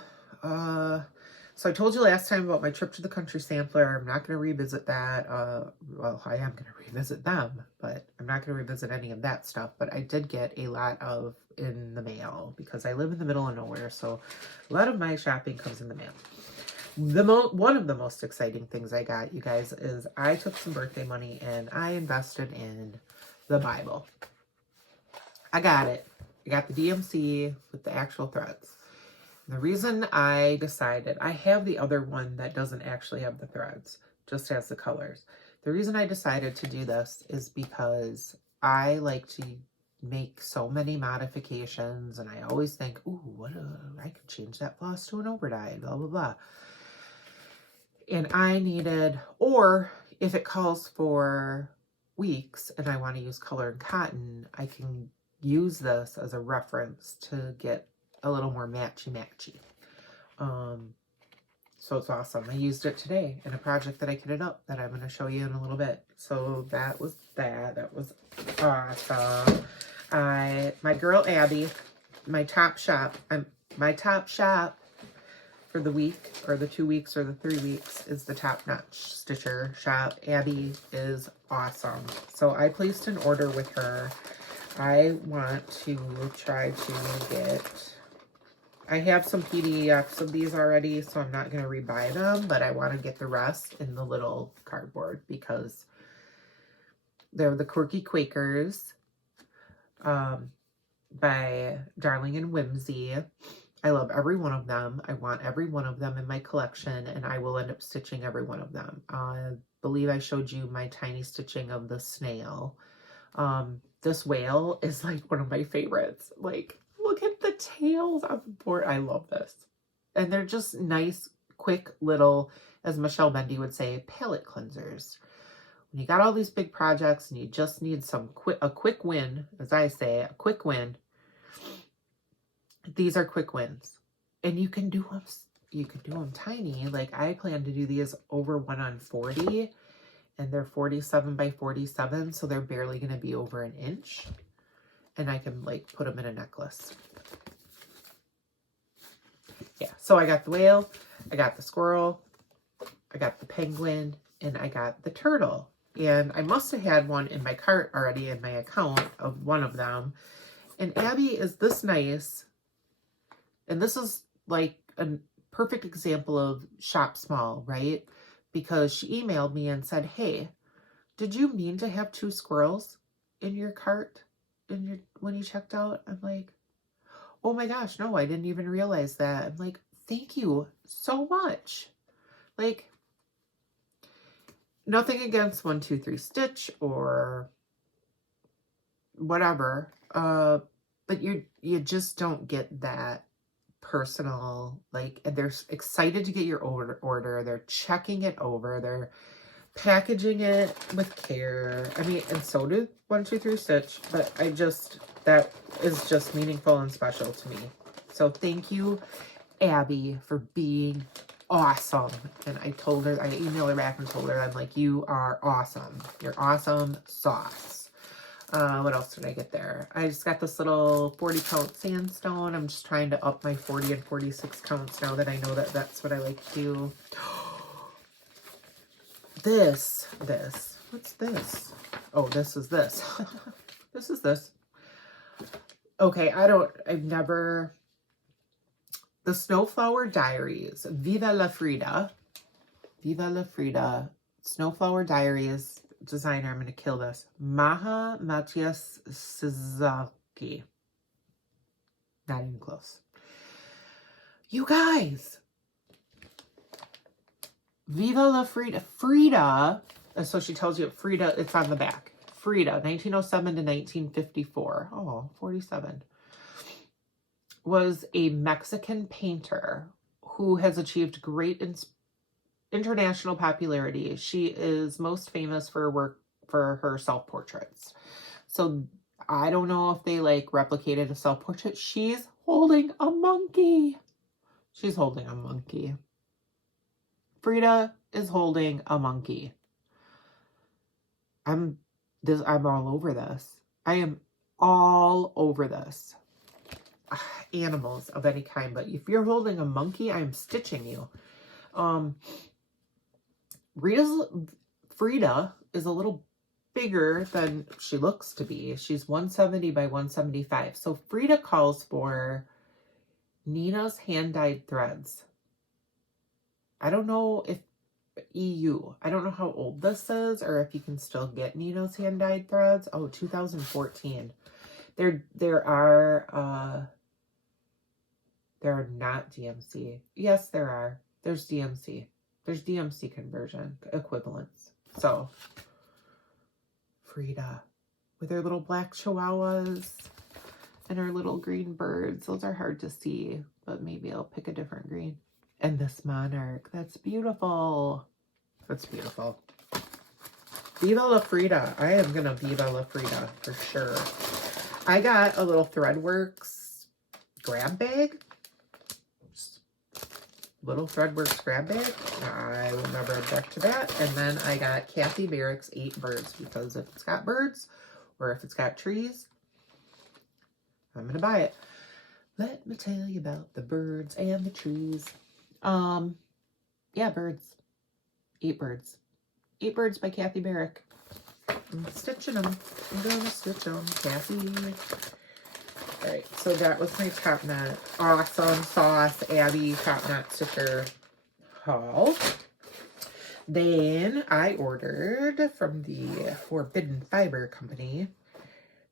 So I told you last time about my trip to the country sampler. I'm not going to revisit that. Well, I am going to revisit them, but I'm not going to revisit any of that stuff. But I did get a lot of in the mail because I live in the middle of nowhere. So a lot of my shopping comes in the mail. One of the most exciting things I got, you guys, is I took some birthday money and I invested in the Bible. I got it. I got the DMC with the actual threads. The reason I decided, I have the other one that doesn't actually have the threads, just has the colors. The reason I decided to do this is because I like to make so many modifications, and I always think, ooh, I could change that floss to an overdye, blah, blah, blah. And I needed, or if it calls for weeks and I want to use color and cotton, I can use this as a reference to get a little more matchy. So it's awesome. I used it today in a project that I kitted up that I'm going to show you in a little bit. So that was that. That was awesome. My girl Abby, my top shop for the week or the 2 weeks or the 3 weeks is the Top Notch Stitcher shop. Abby is awesome. So I placed an order with her. I want to try to get, I have some PDFs of these already, so I'm not going to rebuy them, but I want to get the rest in the little cardboard because they're the Quirky Quakers. by Darling and Whimsy. I love every one of them. I want every one of them in my collection, and I will end up stitching every one of them. I believe I showed you my tiny stitching of the snail. This whale is like one of my favorites. Like, look at the tails on the board. I love this. And they're just nice, quick little, as Michelle Bendy would say, palette cleansers. When you got all these big projects and you just need a quick win, as I say, a quick win, these are quick wins. And you can do them tiny. Like, I plan to do these over 1/40, and they're 47 by 47, so they're barely going to be over an inch. And I can like put them in a necklace. Yeah, so I got the whale, I got the squirrel, I got the penguin, and I got the turtle. And I must have had one in my cart already in my account of one of them. And Abby is this nice. And this is like a perfect example of shop small, right? Because she emailed me and said, hey, did you mean to have 2 squirrels in your cart when you checked out? I'm like, oh my gosh, no, I didn't even realize that. I'm like, thank you so much. Like, nothing against 1, 2, 3 stitch or whatever. But you just don't get that personal, like, and they're excited to get your order. They're checking it over. They're packaging it with care. I mean, and so do 1, 2, 3 stitch, but that is just meaningful and special to me. So thank you, Abby, for being awesome. And I emailed her back and told her, I'm like, you are awesome. You're awesome sauce. What else did I get there? I just got this little 40 count sandstone. I'm just trying to up my 40 and 46 counts now that I know that that's what I like to do. This, what's this? Oh, this is this. This is this. Okay, the Snowflower Diaries, Viva La Frida, Snowflower Diaries designer. I'm going to kill this. Maha Matias Suzuki. Not even close. You guys, Viva La Frida. Frida, so she tells you Frida, it's on the back. Frida, 1907 to 1954. Oh, 47. Was a Mexican painter who has achieved great international popularity. She is most famous for her self-portraits. So I don't know if they like replicated a self-portrait. She's holding a monkey. She's holding a monkey. Frida is holding a monkey. I'm all over this. I am all over this. Animals of any kind, but if you're holding a monkey, I'm stitching you. Frida is a little bigger than she looks to be. She's 170 by 175. So Frida calls for Nina's hand-dyed threads. I don't know if I don't know how old this is or if you can still get Nina's hand-dyed threads. Oh, 2014. There are not DMC. Yes, there are. There's DMC. There's DMC conversion equivalents. So, Frida with her little black chihuahuas and her little green birds. Those are hard to see, but maybe I'll pick a different green. And this monarch. That's beautiful. That's beautiful. Viva La Frida. I am going to Viva La Frida for sure. I got a little Threadworks grab bag. Little Threadworks grab bag. I will never object to that. And then I got Kathy Barrick's 8 birds, because if it's got birds or if it's got trees, I'm going to buy it. Let me tell you about the birds and the trees. Yeah, birds. 8 birds. 8 birds by Kathy Barrick. I'm stitching them. I'm going to stitch them, Kathy. Alright, so that was my Top Knot Awesome Sauce Abby Top Knot sticker haul. Then I ordered from the Forbidden Fiber Company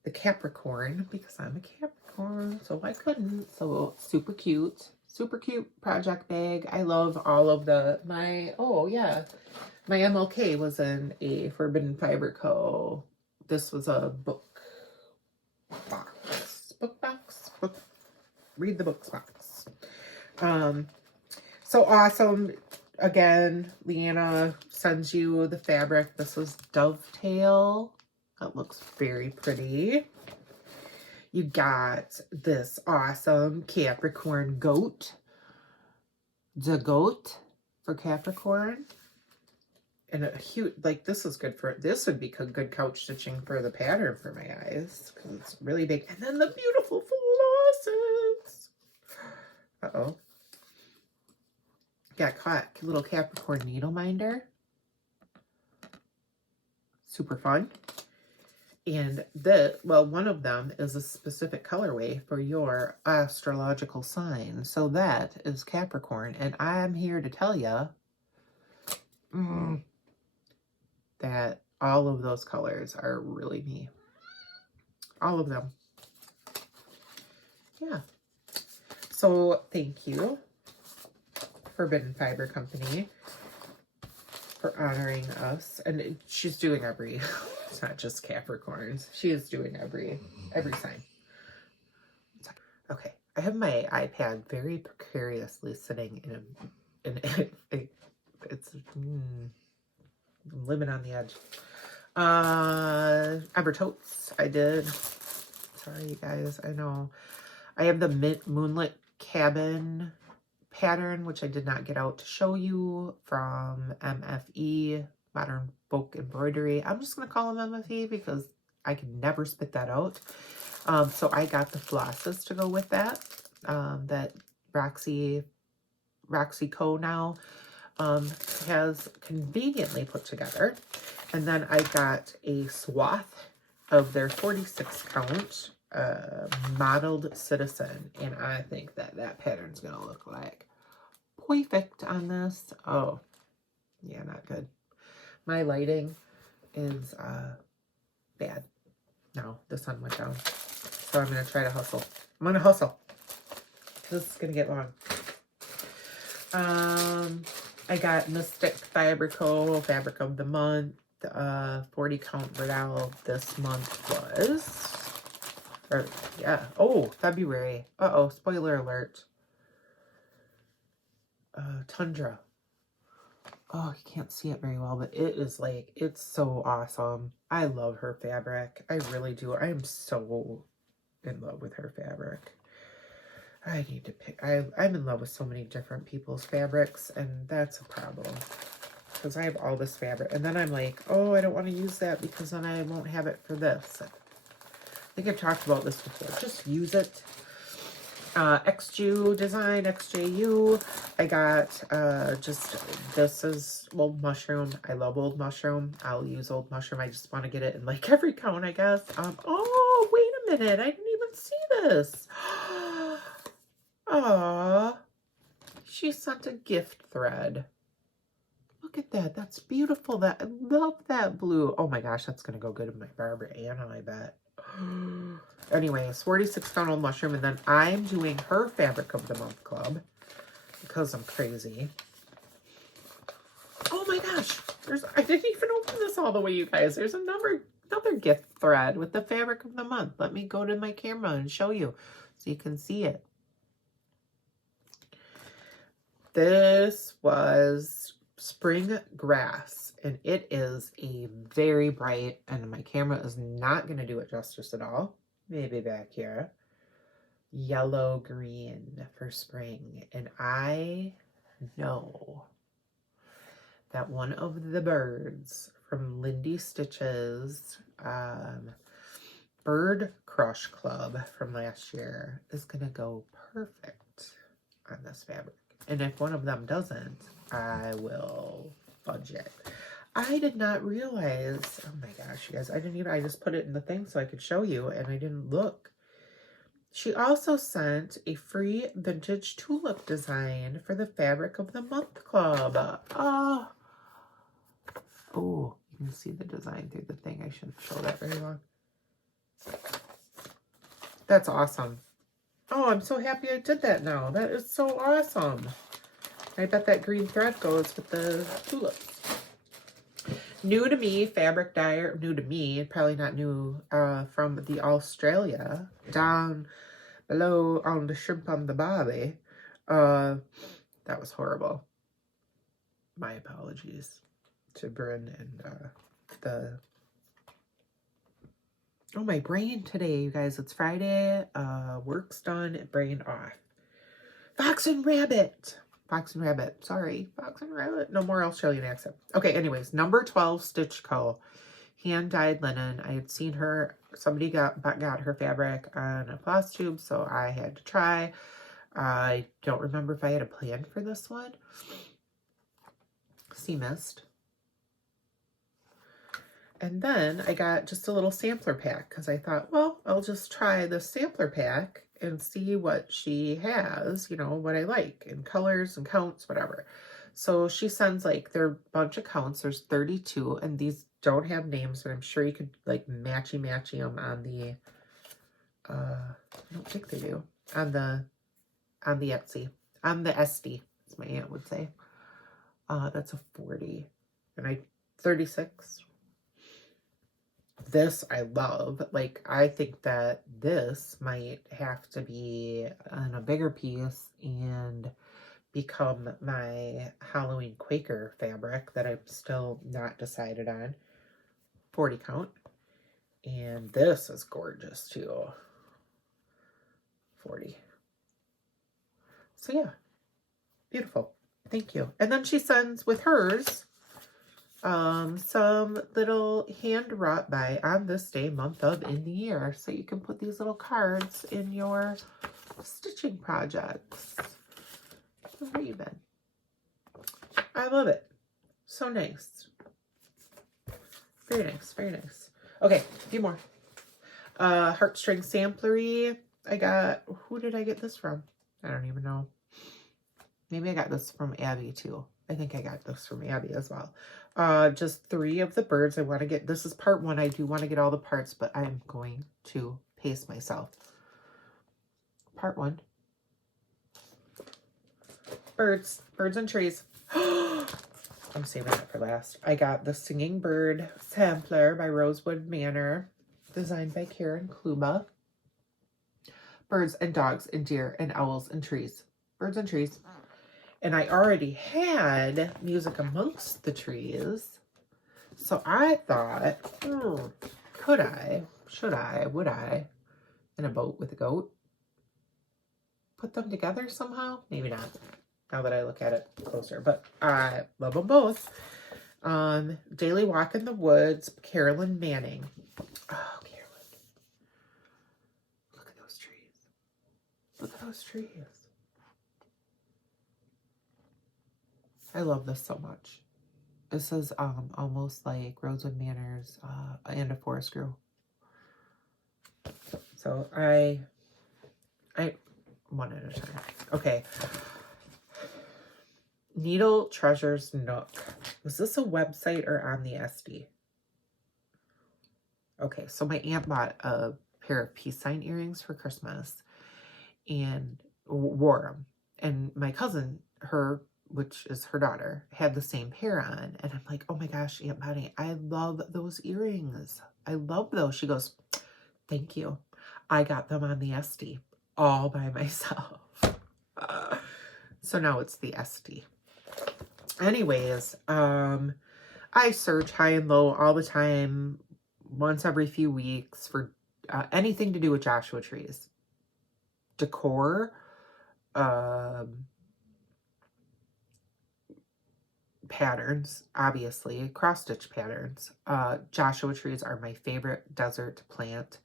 the Capricorn because I'm a Capricorn, so I couldn't. So super cute project bag. I love all of my MLK was in a Forbidden Fiber Co. This was a book box. Read the books box. So awesome. Again, Leanna sends you the fabric. This was Dovetail. That looks very pretty. You got this awesome Capricorn goat. The goat for Capricorn. And a huge, like, this is good for, this would be good couch stitching for the pattern for my eyes because it's really big. And then the beautiful flosses. Uh-oh. Got caught. Little Capricorn needle minder. Super fun. And one of them is a specific colorway for your astrological sign. So that is Capricorn. And I'm here to tell you that all of those colors are really me. All of them. Yeah. So thank you, Forbidden Fiber Company, for honoring us. And she's doing every, it's not just Capricorns. She is doing every sign. Okay. I have my iPad very precariously sitting in it's I'm living on the edge. Ever totes. I did. Sorry, you guys. I know. I have the Moonlit Cabin pattern, which I did not get out to show you, from MFE, Modern Folk Embroidery. I'm just going to call them MFE because I can never spit that out. So I got the flosses to go with that. That Roxy Co now has conveniently put together. And then I got a swath of their 46 count modeled Citizen, and I think that pattern's gonna look like perfect on this. Oh yeah, not good. My lighting is bad. No, the sun went down, so I'm gonna try to hustle. I'm gonna hustle. This is gonna get long. I got Mystic Fiber Co. Fabric of the Month. 40 count Verdal this month was, or yeah, oh, February. Uh-oh, spoiler alert. Tundra. Oh, you can't see it very well, but it is like, it's so awesome. I love her fabric. I really do. I am so in love with her fabric. I need to pick, I'm in love with so many different people's fabrics, and that's a problem. Because I have all this fabric, and then I'm like, oh, I don't want to use that because then I won't have it for this. I think I've talked about this before. Just use it. XJU design, XJU. I got this is Old Mushroom. I love Old Mushroom. I'll use Old Mushroom. I just want to get it in like every count, I guess. Oh, wait a minute. I didn't even see this. Aw. She sent a gift thread. Look at that. That's beautiful. I love that blue. Oh my gosh, that's going to go good in my Barbara Anna, I bet. Anyways, 46 count Old Mushroom. And then I'm doing her Fabric of the Month Club because I'm crazy. Oh my gosh. I didn't even open this all the way, you guys. There's another gift thread with the Fabric of the Month. Let me go to my camera and show you so you can see it. This was Spring Grass, and it is a very bright, and my camera is not going to do it justice at all. Maybe back here. Yellow green for spring. And I know that one of the birds from Lindy Stitch's Bird Crush Club from last year is going to go perfect on this fabric. And if one of them doesn't, I will fudge it. I did not realize, oh my gosh, you guys, I just put it in the thing so I could show you, and I didn't look. She also sent a free vintage tulip design for the Fabric of the Month Club. Oh, you can see the design through the thing. I shouldn't show that very long. That's awesome. Oh, I'm so happy I did that now. That is so awesome. I bet that green thread goes with the tulips. New to me fabric dyer, new to me, probably not new, from the Australia, down below on the shrimp on the bobby. That was horrible. My apologies to Bryn and oh, my brain today, you guys. It's Friday. Work's done, brain off. Fox and Rabbit. Fox and Rabbit. Sorry. Fox and Rabbit. No more Australian accent. Okay, anyways. Number 12 Stitch Co. Hand-dyed linen. I had seen her. Somebody got her fabric on a Flosstube, so I had to try. I don't remember if I had a plan for this one. Sea Mist. And then I got just a little sampler pack because I thought, well, I'll just try the sampler pack and see what she has, you know, what I like in colors and counts, whatever. So she sends like their bunch of counts. There's 32 and these don't have names, but I'm sure you could like matchy them on the, I don't think they do, on the Etsy, on the SD, as my aunt would say. That's a 40 and 36. This I love. Like, I think that this might have to be on a bigger piece and become my Halloween Quaker fabric that I'm still not decided on. 40 count. And this is gorgeous too. 40. So yeah, beautiful. Thank you. And then she sends with hers some little hand wrought by on this day, month of, in the year. So you can put these little cards in your stitching projects. Where you been? I love it. So nice. Very nice. Very nice. Okay, a few more. Heartstring Samplery. I got, who did I get this from? I don't even know. Maybe I got this from Abby too. I think I got this from Abby as well. Just 3 of the birds. I want to get, this is part 1. I do want to get all the parts, but I'm going to pace myself. Part 1. Birds and trees. I'm saving that for last. I got the Singing Bird Sampler by Rosewood Manor, designed by Karen Kluba. Birds and dogs and deer and owls and trees. Birds and trees. And I already had Music Amongst the Trees. So I thought, could I, should I, would I, in a boat with a goat, put them together somehow? Maybe not, now that I look at it closer. But I love them both. Daily Walk in the Woods, Carolyn Manning. Oh, Carolyn. Look at those trees. Look at those trees. I love this so much. This is almost like Rosewood Manor's and a Forest Grew. So I one at a time. Okay. Needle Treasures Nook. Was this a website or on the SD? Okay, so my aunt bought a pair of peace sign earrings for Christmas and wore them. And my cousin, which is her daughter, had the same pair on. And I'm like, oh my gosh, Aunt Bonnie, I love those earrings. I love those. She goes, thank you. I got them on the SD all by myself. So now it's the SD. Anyways, I search high and low all the time, once every few weeks, for anything to do with Joshua trees. Decor, patterns, obviously, cross-stitch patterns. Joshua trees are my favorite desert plant,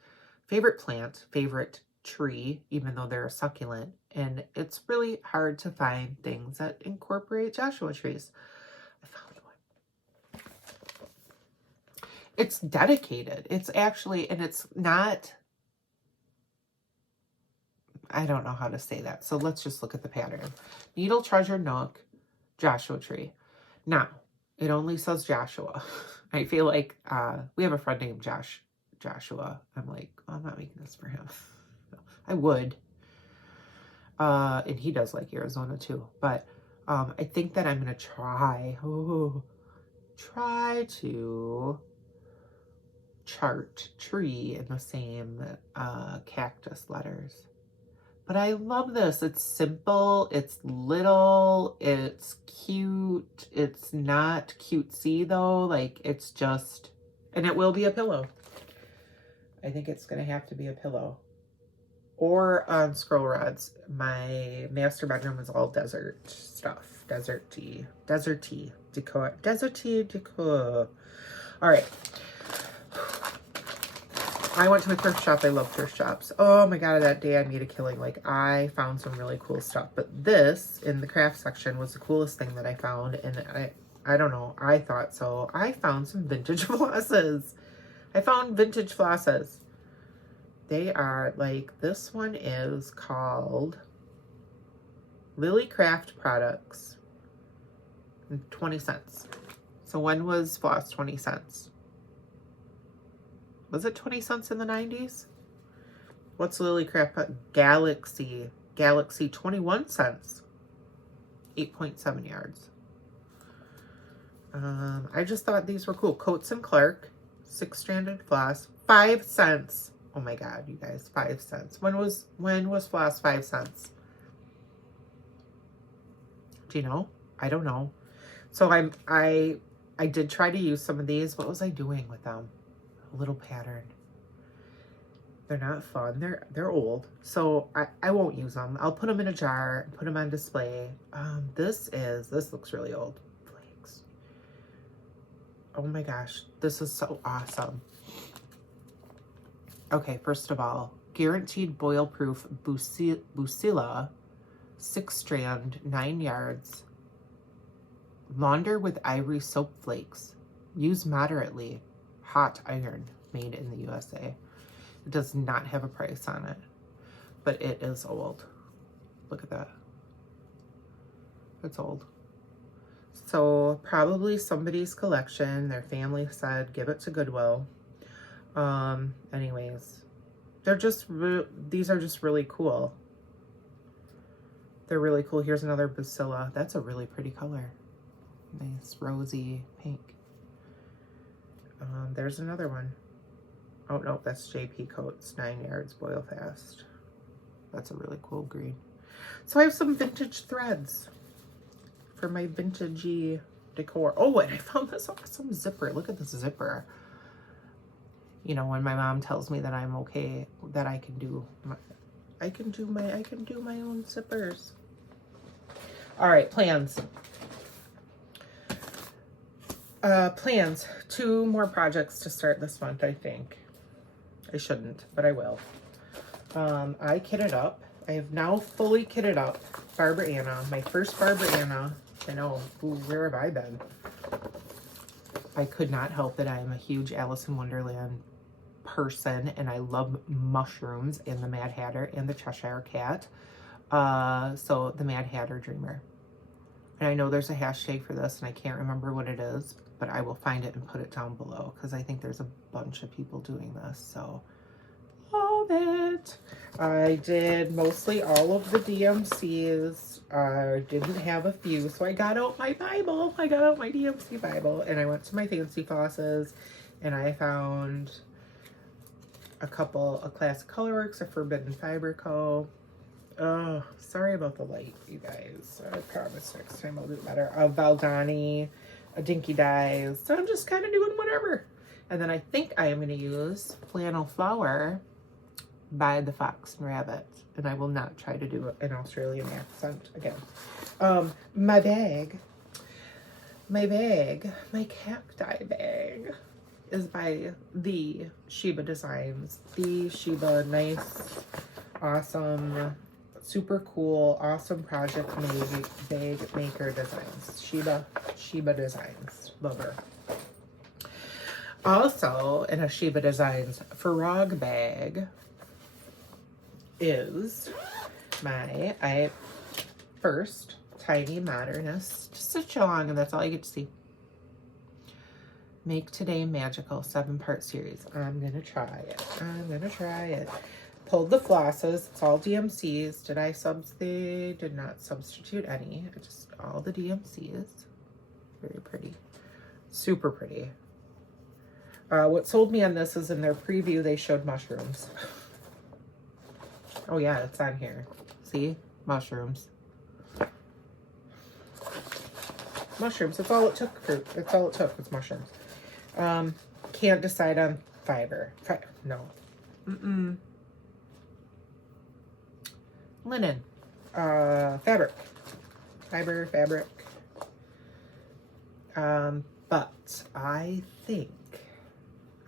favorite tree, even though they're a succulent. And it's really hard to find things that incorporate Joshua trees. I found one. It's dedicated. It's actually, and it's not, I don't know how to say that. So let's just look at the pattern. Needle Treasure Nook, Joshua tree. Now, it only says Joshua. I feel like we have a friend named Joshua. I'm like, I'm not making this for him. I would. And he does like Arizona too. But I think that I'm going to try to chart tree in the same cactus letters. But I love this. It's simple, it's little, it's cute. It's not cutesy though. Like, it's just, and it will be a pillow. I think it's gonna have to be a pillow. Or on scroll rods. My master bedroom is all desert stuff. Deserty decor. All right. I went to a thrift shop. I love thrift shops. Oh my God, that day I made a killing. Like, I found some really cool stuff. But this, in the craft section, was the coolest thing that I found. And I don't know, I thought so. I found some vintage flosses. I found vintage flosses. They are, like, this one is called Lily Craft Products. 20 cents. So when was floss 20 cents? Was it 20 cents in the 90s? What's Lily Craft? Galaxy 21 cents. 8.7 yards. I just thought these were cool. Coates and Clark, 6-stranded floss, 5 cents. Oh my God, you guys, 5 cents. When was floss 5 cents? Do you know? I don't know. So I did try to use some of these. What was I doing with them? A little pattern. They're not fun. They're old. So I won't use them. I'll put them in a jar and put them on display. This looks really old. Flakes. Oh my gosh, this is so awesome. Okay, first of all, guaranteed boil-proof Bucilla, 6-strand, 9 yards. Launder with ivory soap flakes. Use moderately. Hot iron, made in the USA. It does not have a price on it, but it is old. Look at that. It's old. So probably somebody's collection. Their family said, give it to Goodwill. Anyways, these are just really cool. They're really cool. Here's another Bucilla. That's a really pretty color. Nice rosy pink. There's another one. Oh no, that's JP Coates, 9 yards, boil fast. That's a really cool green. So I have some vintage threads for my vintagey decor. Oh, and I found this awesome zipper. Look at this zipper. You know, when my mom tells me that I'm okay, that I can do my own zippers. All right, plans. Plans. 2 more projects to start this month, I think. I shouldn't, but I will. I kitted up. I have now fully kitted up Barbara Anna. My first Barbara Anna. I know, where have I been? I could not help that I am a huge Alice in Wonderland person, and I love mushrooms and the Mad Hatter and the Cheshire Cat. So the Mad Hatter Dreamer. And I know there's a hashtag for this, and I can't remember what it is, but I will find it and put it down below, because I think there's a bunch of people doing this, so love it. I did mostly all of the DMCs. I didn't have a few, so I got out my Bible. I got out my DMC Bible, and I went to my fancy flosses, and I found a Classic Colorworks, a Forbidden Fiber Co. Oh, sorry about the light, you guys. I promise next time I'll do better. A Valdani, a Dinky Dyes. So I'm just kind of doing whatever. And then I think I am going to use Flannel Flower by the Fox and Rabbit. And I will not try to do an Australian accent again. My bag, my cacti bag is by the Shiba Designs. The Shiba, nice, awesome, super cool, awesome project made bag maker designs. Shiba Designs. Love her. Also, in a Shiba Designs frog bag is my first Tiny Modernist stitch along, and that's all you get to see. Make today magical, 7-part series. I'm gonna try it. I'm gonna try it. Pulled the flosses. It's all DMCs. They did not substitute any. Just all the DMCs. Very pretty. Super pretty. What sold me on this is in their preview, they showed mushrooms. Oh yeah, it's on here. See? Mushrooms. Mushrooms. That's all it took. Fruit. That's all it took. It's mushrooms. Can't decide on fiber. No. Linen. Fabric. Fiber, fabric. But I think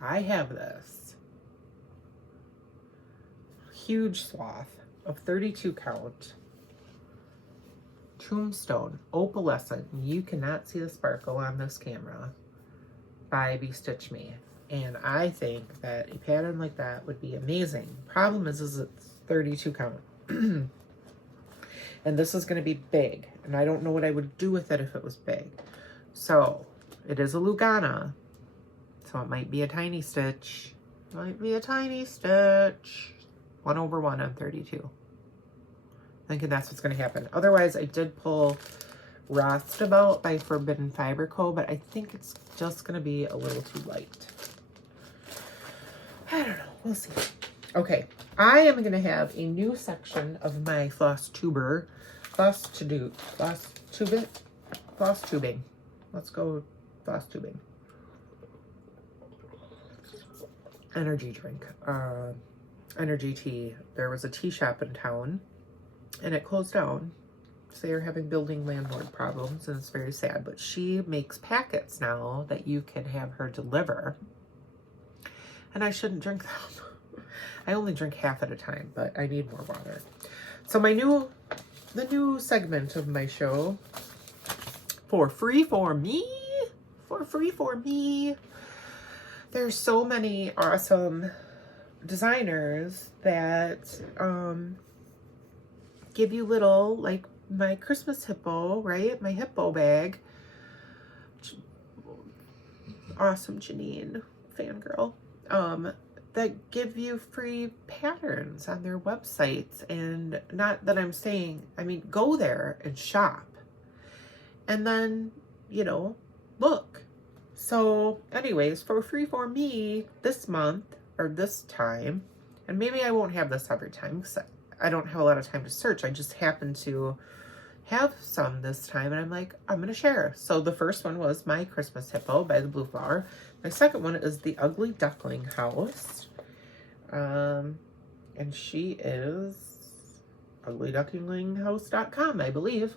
I have this huge swath of 32 count Tombstone Opalescent. You cannot see the sparkle on this camera by Be Stitch Me. And I think that a pattern like that would be amazing. Problem is it's 32 count. And this is going to be big. And I don't know what I would do with it if it was big. So, it is a Lugana. So it might be a tiny stitch. Might be a tiny stitch. 1/1 on 32. Thinking that's what's going to happen. Otherwise, I did pull Roxy by Forbidden Fiber Co. But I think it's just going to be a little too light. I don't know. We'll see. Okay. I am going to have a new section of my Flosstube. Flosstubing. Let's go Flosstubing. Energy drink. Energy tea. There was a tea shop in town and it closed down. So they're having building landlord problems and it's very sad. But she makes packets now that you can have her deliver. And I shouldn't drink them. I only drink half at a time, but I need more water. So the new segment of my show, for free for me. There's so many awesome designers that give you little, like my Christmas hippo, right? My hippo bag. Awesome, Janine, fangirl. That give you free patterns on their websites. And not that I'm saying, I mean, go there and shop. And then, you know, look. So anyways, for free for me this month or this time, and maybe I won't have this every time because I don't have a lot of time to search. I just happen to have some this time and I'm like, I'm going to share. So the first one was my Christmas hippo by the Blue Flower. My second one is the Ugly Duckling House. And she is uglyducklinghouse.com, I believe.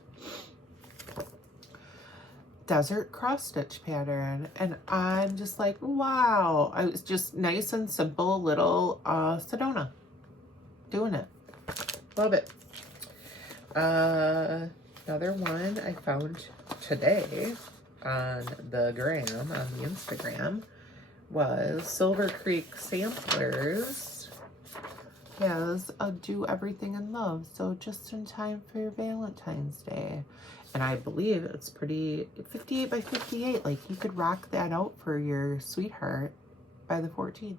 Desert cross stitch pattern. And I'm just like, wow. I was just nice and simple little Sedona. Doing it. Love it. Another one I found today on the gram, on the Instagram, was Silver Creek Samplers. Has a Do Everything in Love, so just in time for your Valentine's Day. And I believe it's pretty 58 by 58. Like you could rock that out for your sweetheart by the 14th.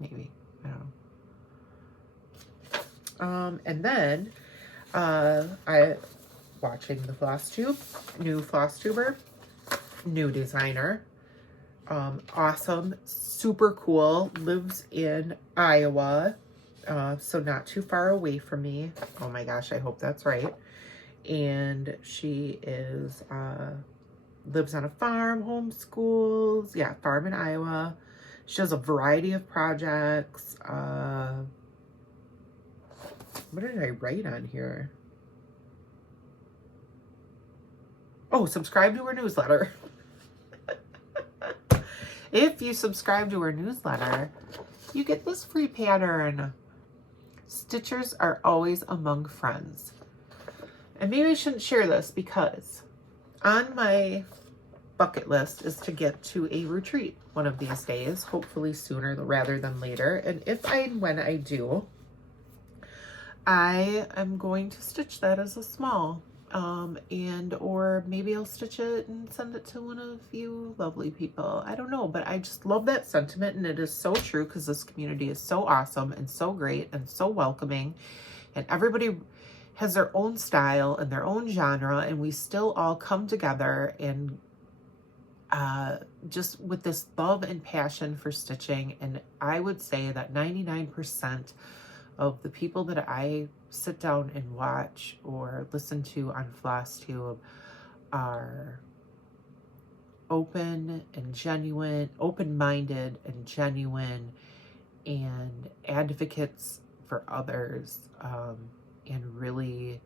Maybe. I don't know. And then I watching the Flosstube, new Flosstuber, new designer, awesome, super cool, lives in Iowa, so not too far away from me. Oh my gosh, I hope that's right. And she is lives on a farm, homeschools, yeah, farm in Iowa. She does a variety of projects. What did I write on here? Oh, subscribe to her newsletter. If you subscribe to her newsletter, you get this free pattern. Stitchers are always among friends. And maybe I shouldn't share this because on my bucket list is to get to a retreat one of these days, hopefully sooner rather than later. And when I do, I am going to stitch that as a small. And or maybe I'll stitch it and send it to one of you lovely people. I don't know, but I just love that sentiment, and it is so true because this community is so awesome and so great and so welcoming, and everybody has their own style and their own genre, and we still all come together and just with this love and passion for stitching. And I would say that 99% of the people that I sit down and watch or listen to on Flosstube are open and genuine, open-minded and genuine, and advocates for others, and really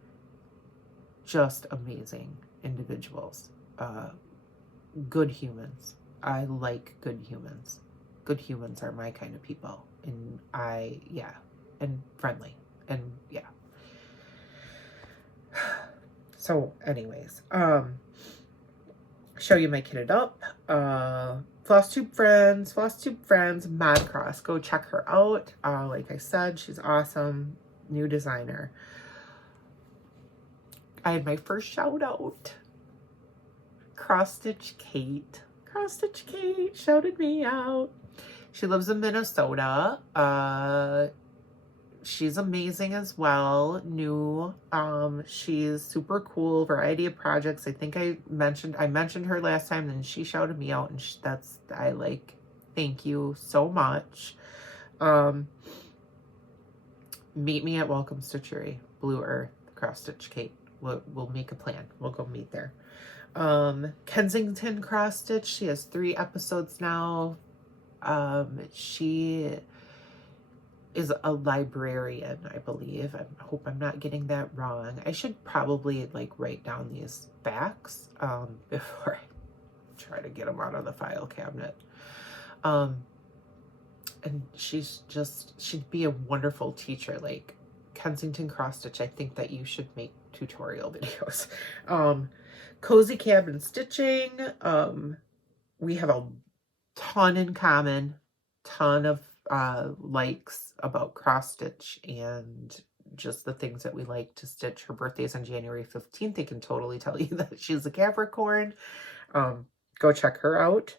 just amazing individuals. Good humans. I like good humans. Good humans are my kind of people. And and friendly. And yeah. So anyways, show you my kitted up. Flosstube friends, ModCross. Go check her out. Like I said, she's awesome. New designer. I had my first shout out. Cross Stitch Kate shouted me out. She lives in Minnesota. She's amazing as well. New. She's super cool. Variety of projects. I think I mentioned her last time, and she shouted me out, and thank you so much. Meet me at Welcome Stitchery, Blue Earth, Cross Stitch Kate. We'll make a plan. We'll go meet there. Kensington Cross Stitch. She has 3 episodes now. She is a librarian, I believe. I hope I'm not getting that wrong. I should probably write down these facts before I try to get them out of the file cabinet. And she'd be a wonderful teacher. Like Kensington Cross Stitch, I think that you should make tutorial videos. Cozy Cabin Stitching. We have a ton in common, ton of likes about cross stitch and just the things that we like to stitch. Her birthday's on January 15th. I can totally tell you that she's a Capricorn. Go check her out.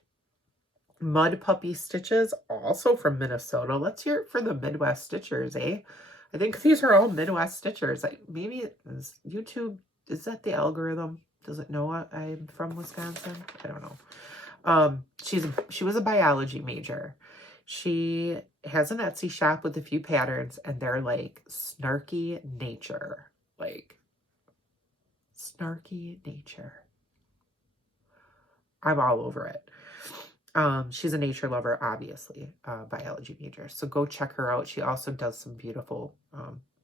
Mud Puppy Stitches, also from Minnesota. Let's hear it for the Midwest Stitchers, eh? I think these are all Midwest Stitchers. Maybe YouTube, is that the algorithm? Does it know I'm from Wisconsin? I don't know. She was a biology major. She has an Etsy shop with a few patterns, and they're snarky nature. Snarky nature. I'm all over it. She's a nature lover, obviously, biology major. So go check her out. She also does some beautiful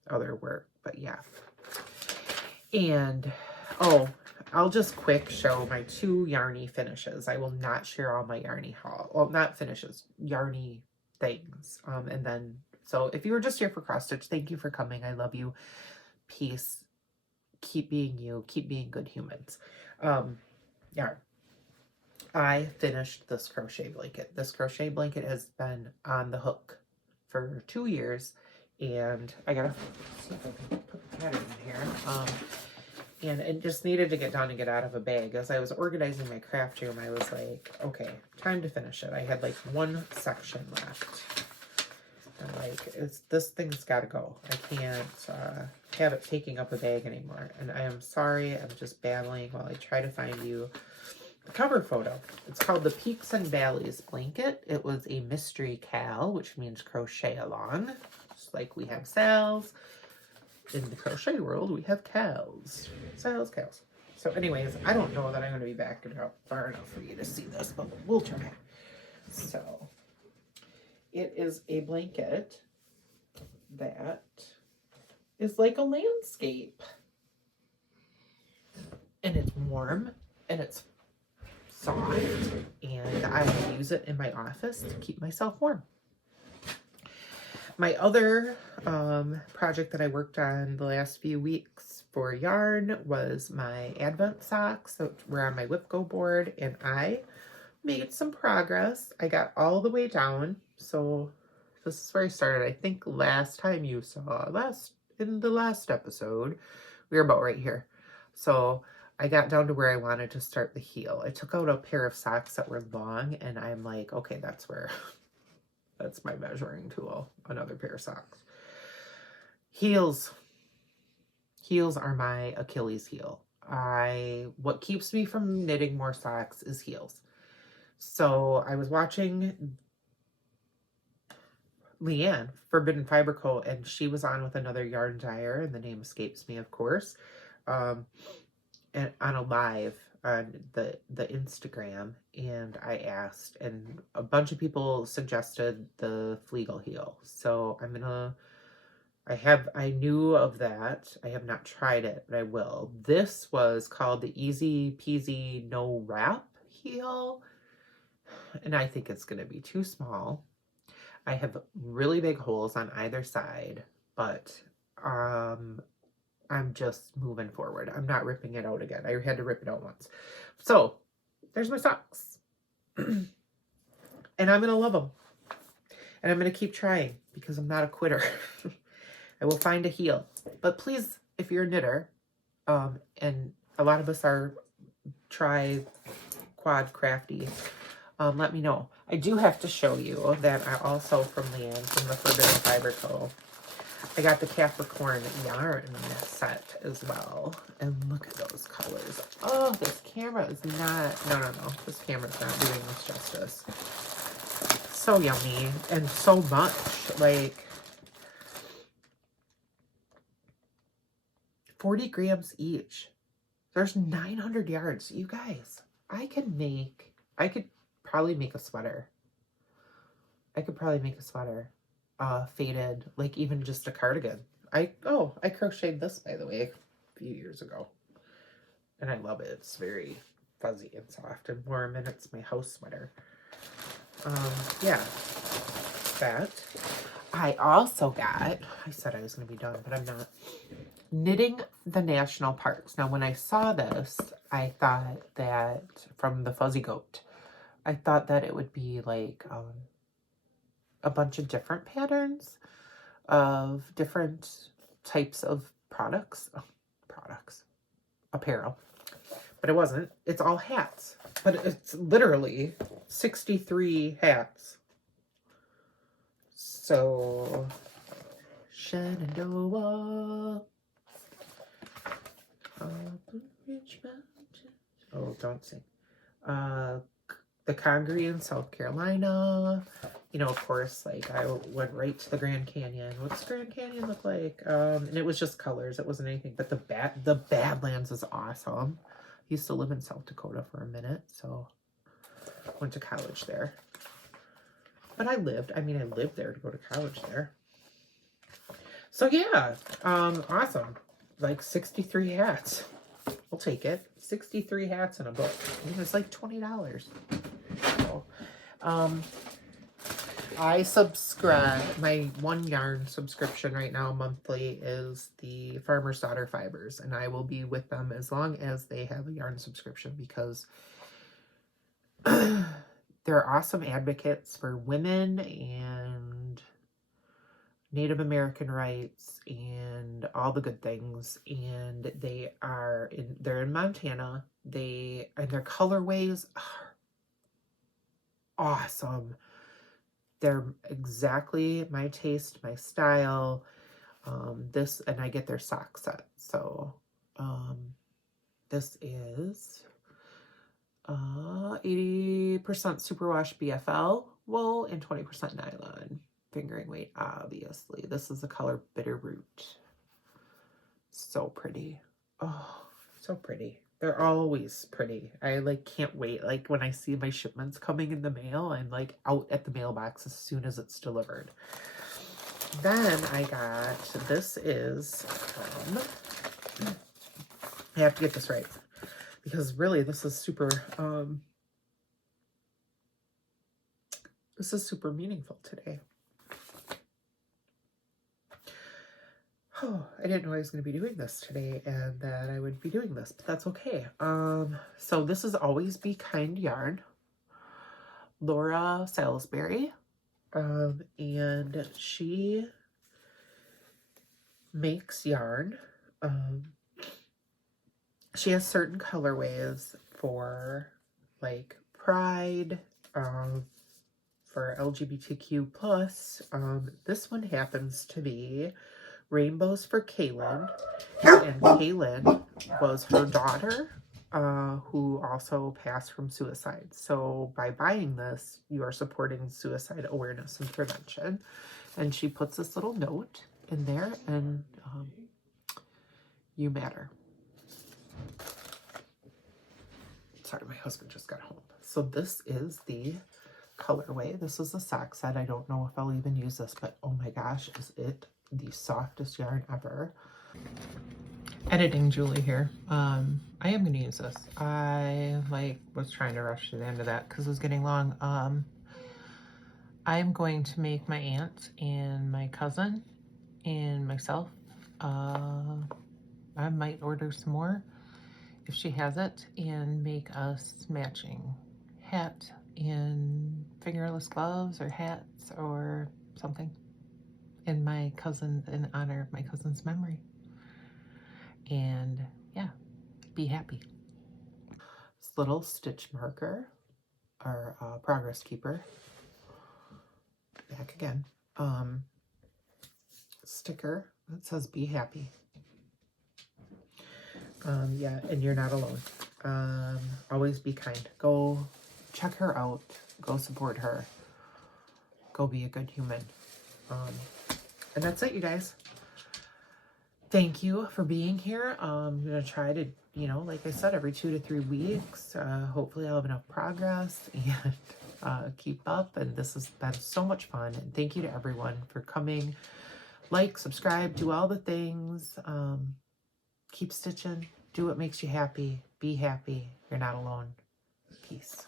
other work, but yeah. And, I'll just quick show my 2 Yarny finishes. I will not share all my Yarny haul. Well, not finishes, Yarny things. And then, so if you were just here for cross stitch, thank you for coming. I love you. Peace. Keep being you. Keep being good humans. Yeah. I finished this crochet blanket. This crochet blanket has been on the hook for 2 years, and I gotta see if I can put the pattern in here. And it just needed to get done and get out of a bag. As I was organizing my craft room, I was like, okay, time to finish it. I had 1 section left. And this thing's gotta go. I can't have it taking up a bag anymore. And I am sorry, I'm just babbling while I try to find you the cover photo. It's called the Peaks and Valleys blanket. It was a mystery cal, which means crochet along. Just like we have sals. In the crochet world, we have cals. Sales, cals. So anyways, I don't know that I'm going to be back far enough for you to see this, but we'll try. So it is a blanket that is like a landscape. And it's warm and it's soft, and I use it in my office to keep myself warm. My other project that I worked on the last few weeks for yarn was my Advent socks that were on my WIP Go board, and I made some progress. I got all the way down. So this is where I started. I think last time you saw, in the last episode, we were about right here. So I got down to where I wanted to start the heel. I took out a pair of socks that were long, and I'm like, okay, that's where, that's my measuring tool, another pair of socks. Heels. Heels are my Achilles heel. What keeps me from knitting more socks is heels. So I was watching Leanne, Forbidden Fiber Co., and she was on with another yarn dyer, and the name escapes me, of course, and on a live on the Instagram, and I asked, and a bunch of people suggested the Flegel heel. So I'm gonna, I knew of that. I have not tried it, but I will. This was called the Easy Peasy No Wrap heel, and I think it's gonna be too small. I have really big holes on either side, but I'm just moving forward. I'm not ripping it out again. I had to rip it out once. So there's my socks. And I'm going to love them. And I'm going to keep trying because I'm not a quitter. I will find a heel. But please, if you're a knitter, and a lot of us are quad crafty, let me know. I do have to show you that I also, from Leanne, from the Forbidden Fiber Co., I got the Capricorn yarn set as well. And look at those colors. Oh, this camera is not, no. This camera's not doing this justice. So yummy and so much. Like 40 grams each. There's 900 yards. You guys, I could probably make a sweater. I could probably make a sweater. Faded, like even just a cardigan. I crocheted this, by the way, a few years ago. And I love it. It's very fuzzy and soft and warm, and it's my house sweater. Yeah. That. I also got, I said I was going to be done, but I'm not. Knitting the National Parks. Now, when I saw this, I thought that, from the Fuzzy Goat, I thought that it would be like a bunch of different patterns of different types of apparel. But it wasn't. It's all hats. But it's literally 63 hats. So, Shenandoah. Oh, don't sing. The Congaree in South Carolina. You know, of course, like I went right to the Grand Canyon. What's Grand Canyon look like? And it was just colors. It wasn't anything. But the Badlands is awesome. I used to live in South Dakota for a minute, so went to college there. But I lived there to go to college there. So yeah, awesome. Like 63 hats. I'll take it. 63 hats in a book. I mean, it's like $20. So, I subscribe. My one yarn subscription right now monthly is the Farmer's Daughter Fibers, and I will be with them as long as they have a yarn subscription because they're awesome advocates for women and Native American rights and all the good things. And they're in Montana. And their colorways are awesome. They're exactly my taste, my style. And I get their sock set. So, this is 80% superwash BFL wool and 20% nylon. Fingering weight, obviously. This is the color Bitterroot. So pretty. Oh, so pretty. They're always pretty. I like can't wait. Like when I see my shipments coming in the mail, I'm like out at the mailbox as soon as it's delivered. Then I got, this is I have to get this right because really this is super meaningful today. Oh, I didn't know I was going to be doing this today and that I would be doing this, but that's okay. So this is Always Be Kind yarn. Laura Salisbury. And she makes yarn. She has certain colorways for like Pride, for LGBTQ plus. This one happens to be Rainbows for Kaylin, and Kaylin was her daughter, who also passed from suicide. So by buying this, you are supporting suicide awareness and prevention. And she puts this little note in there, and you matter. Sorry, my husband just got home. So this is the colorway. This is the sock set. I don't know if I'll even use this, but oh my gosh, is it the softest yarn ever. Editing Julie here. I am going to use this. I was trying to rush to the end of that because it was getting long. I'm going to make my aunt and my cousin and myself. I might order some more if she has it and make us matching hat and fingerless gloves or hats or something in honor of my cousin's memory. And yeah, be happy. This little stitch marker, or progress keeper, back again, sticker that says be happy. Yeah, and you're not alone. Always be kind. Go check her out. Go support her. Go be a good human. And that's it, you guys. Thank you for being here. I'm going to try to, like I said, every 2 to 3 weeks. Hopefully I'll have enough progress and keep up. And this has been so much fun. And thank you to everyone for coming. Like, subscribe, do all the things. Keep stitching. Do what makes you happy. Be happy. You're not alone. Peace.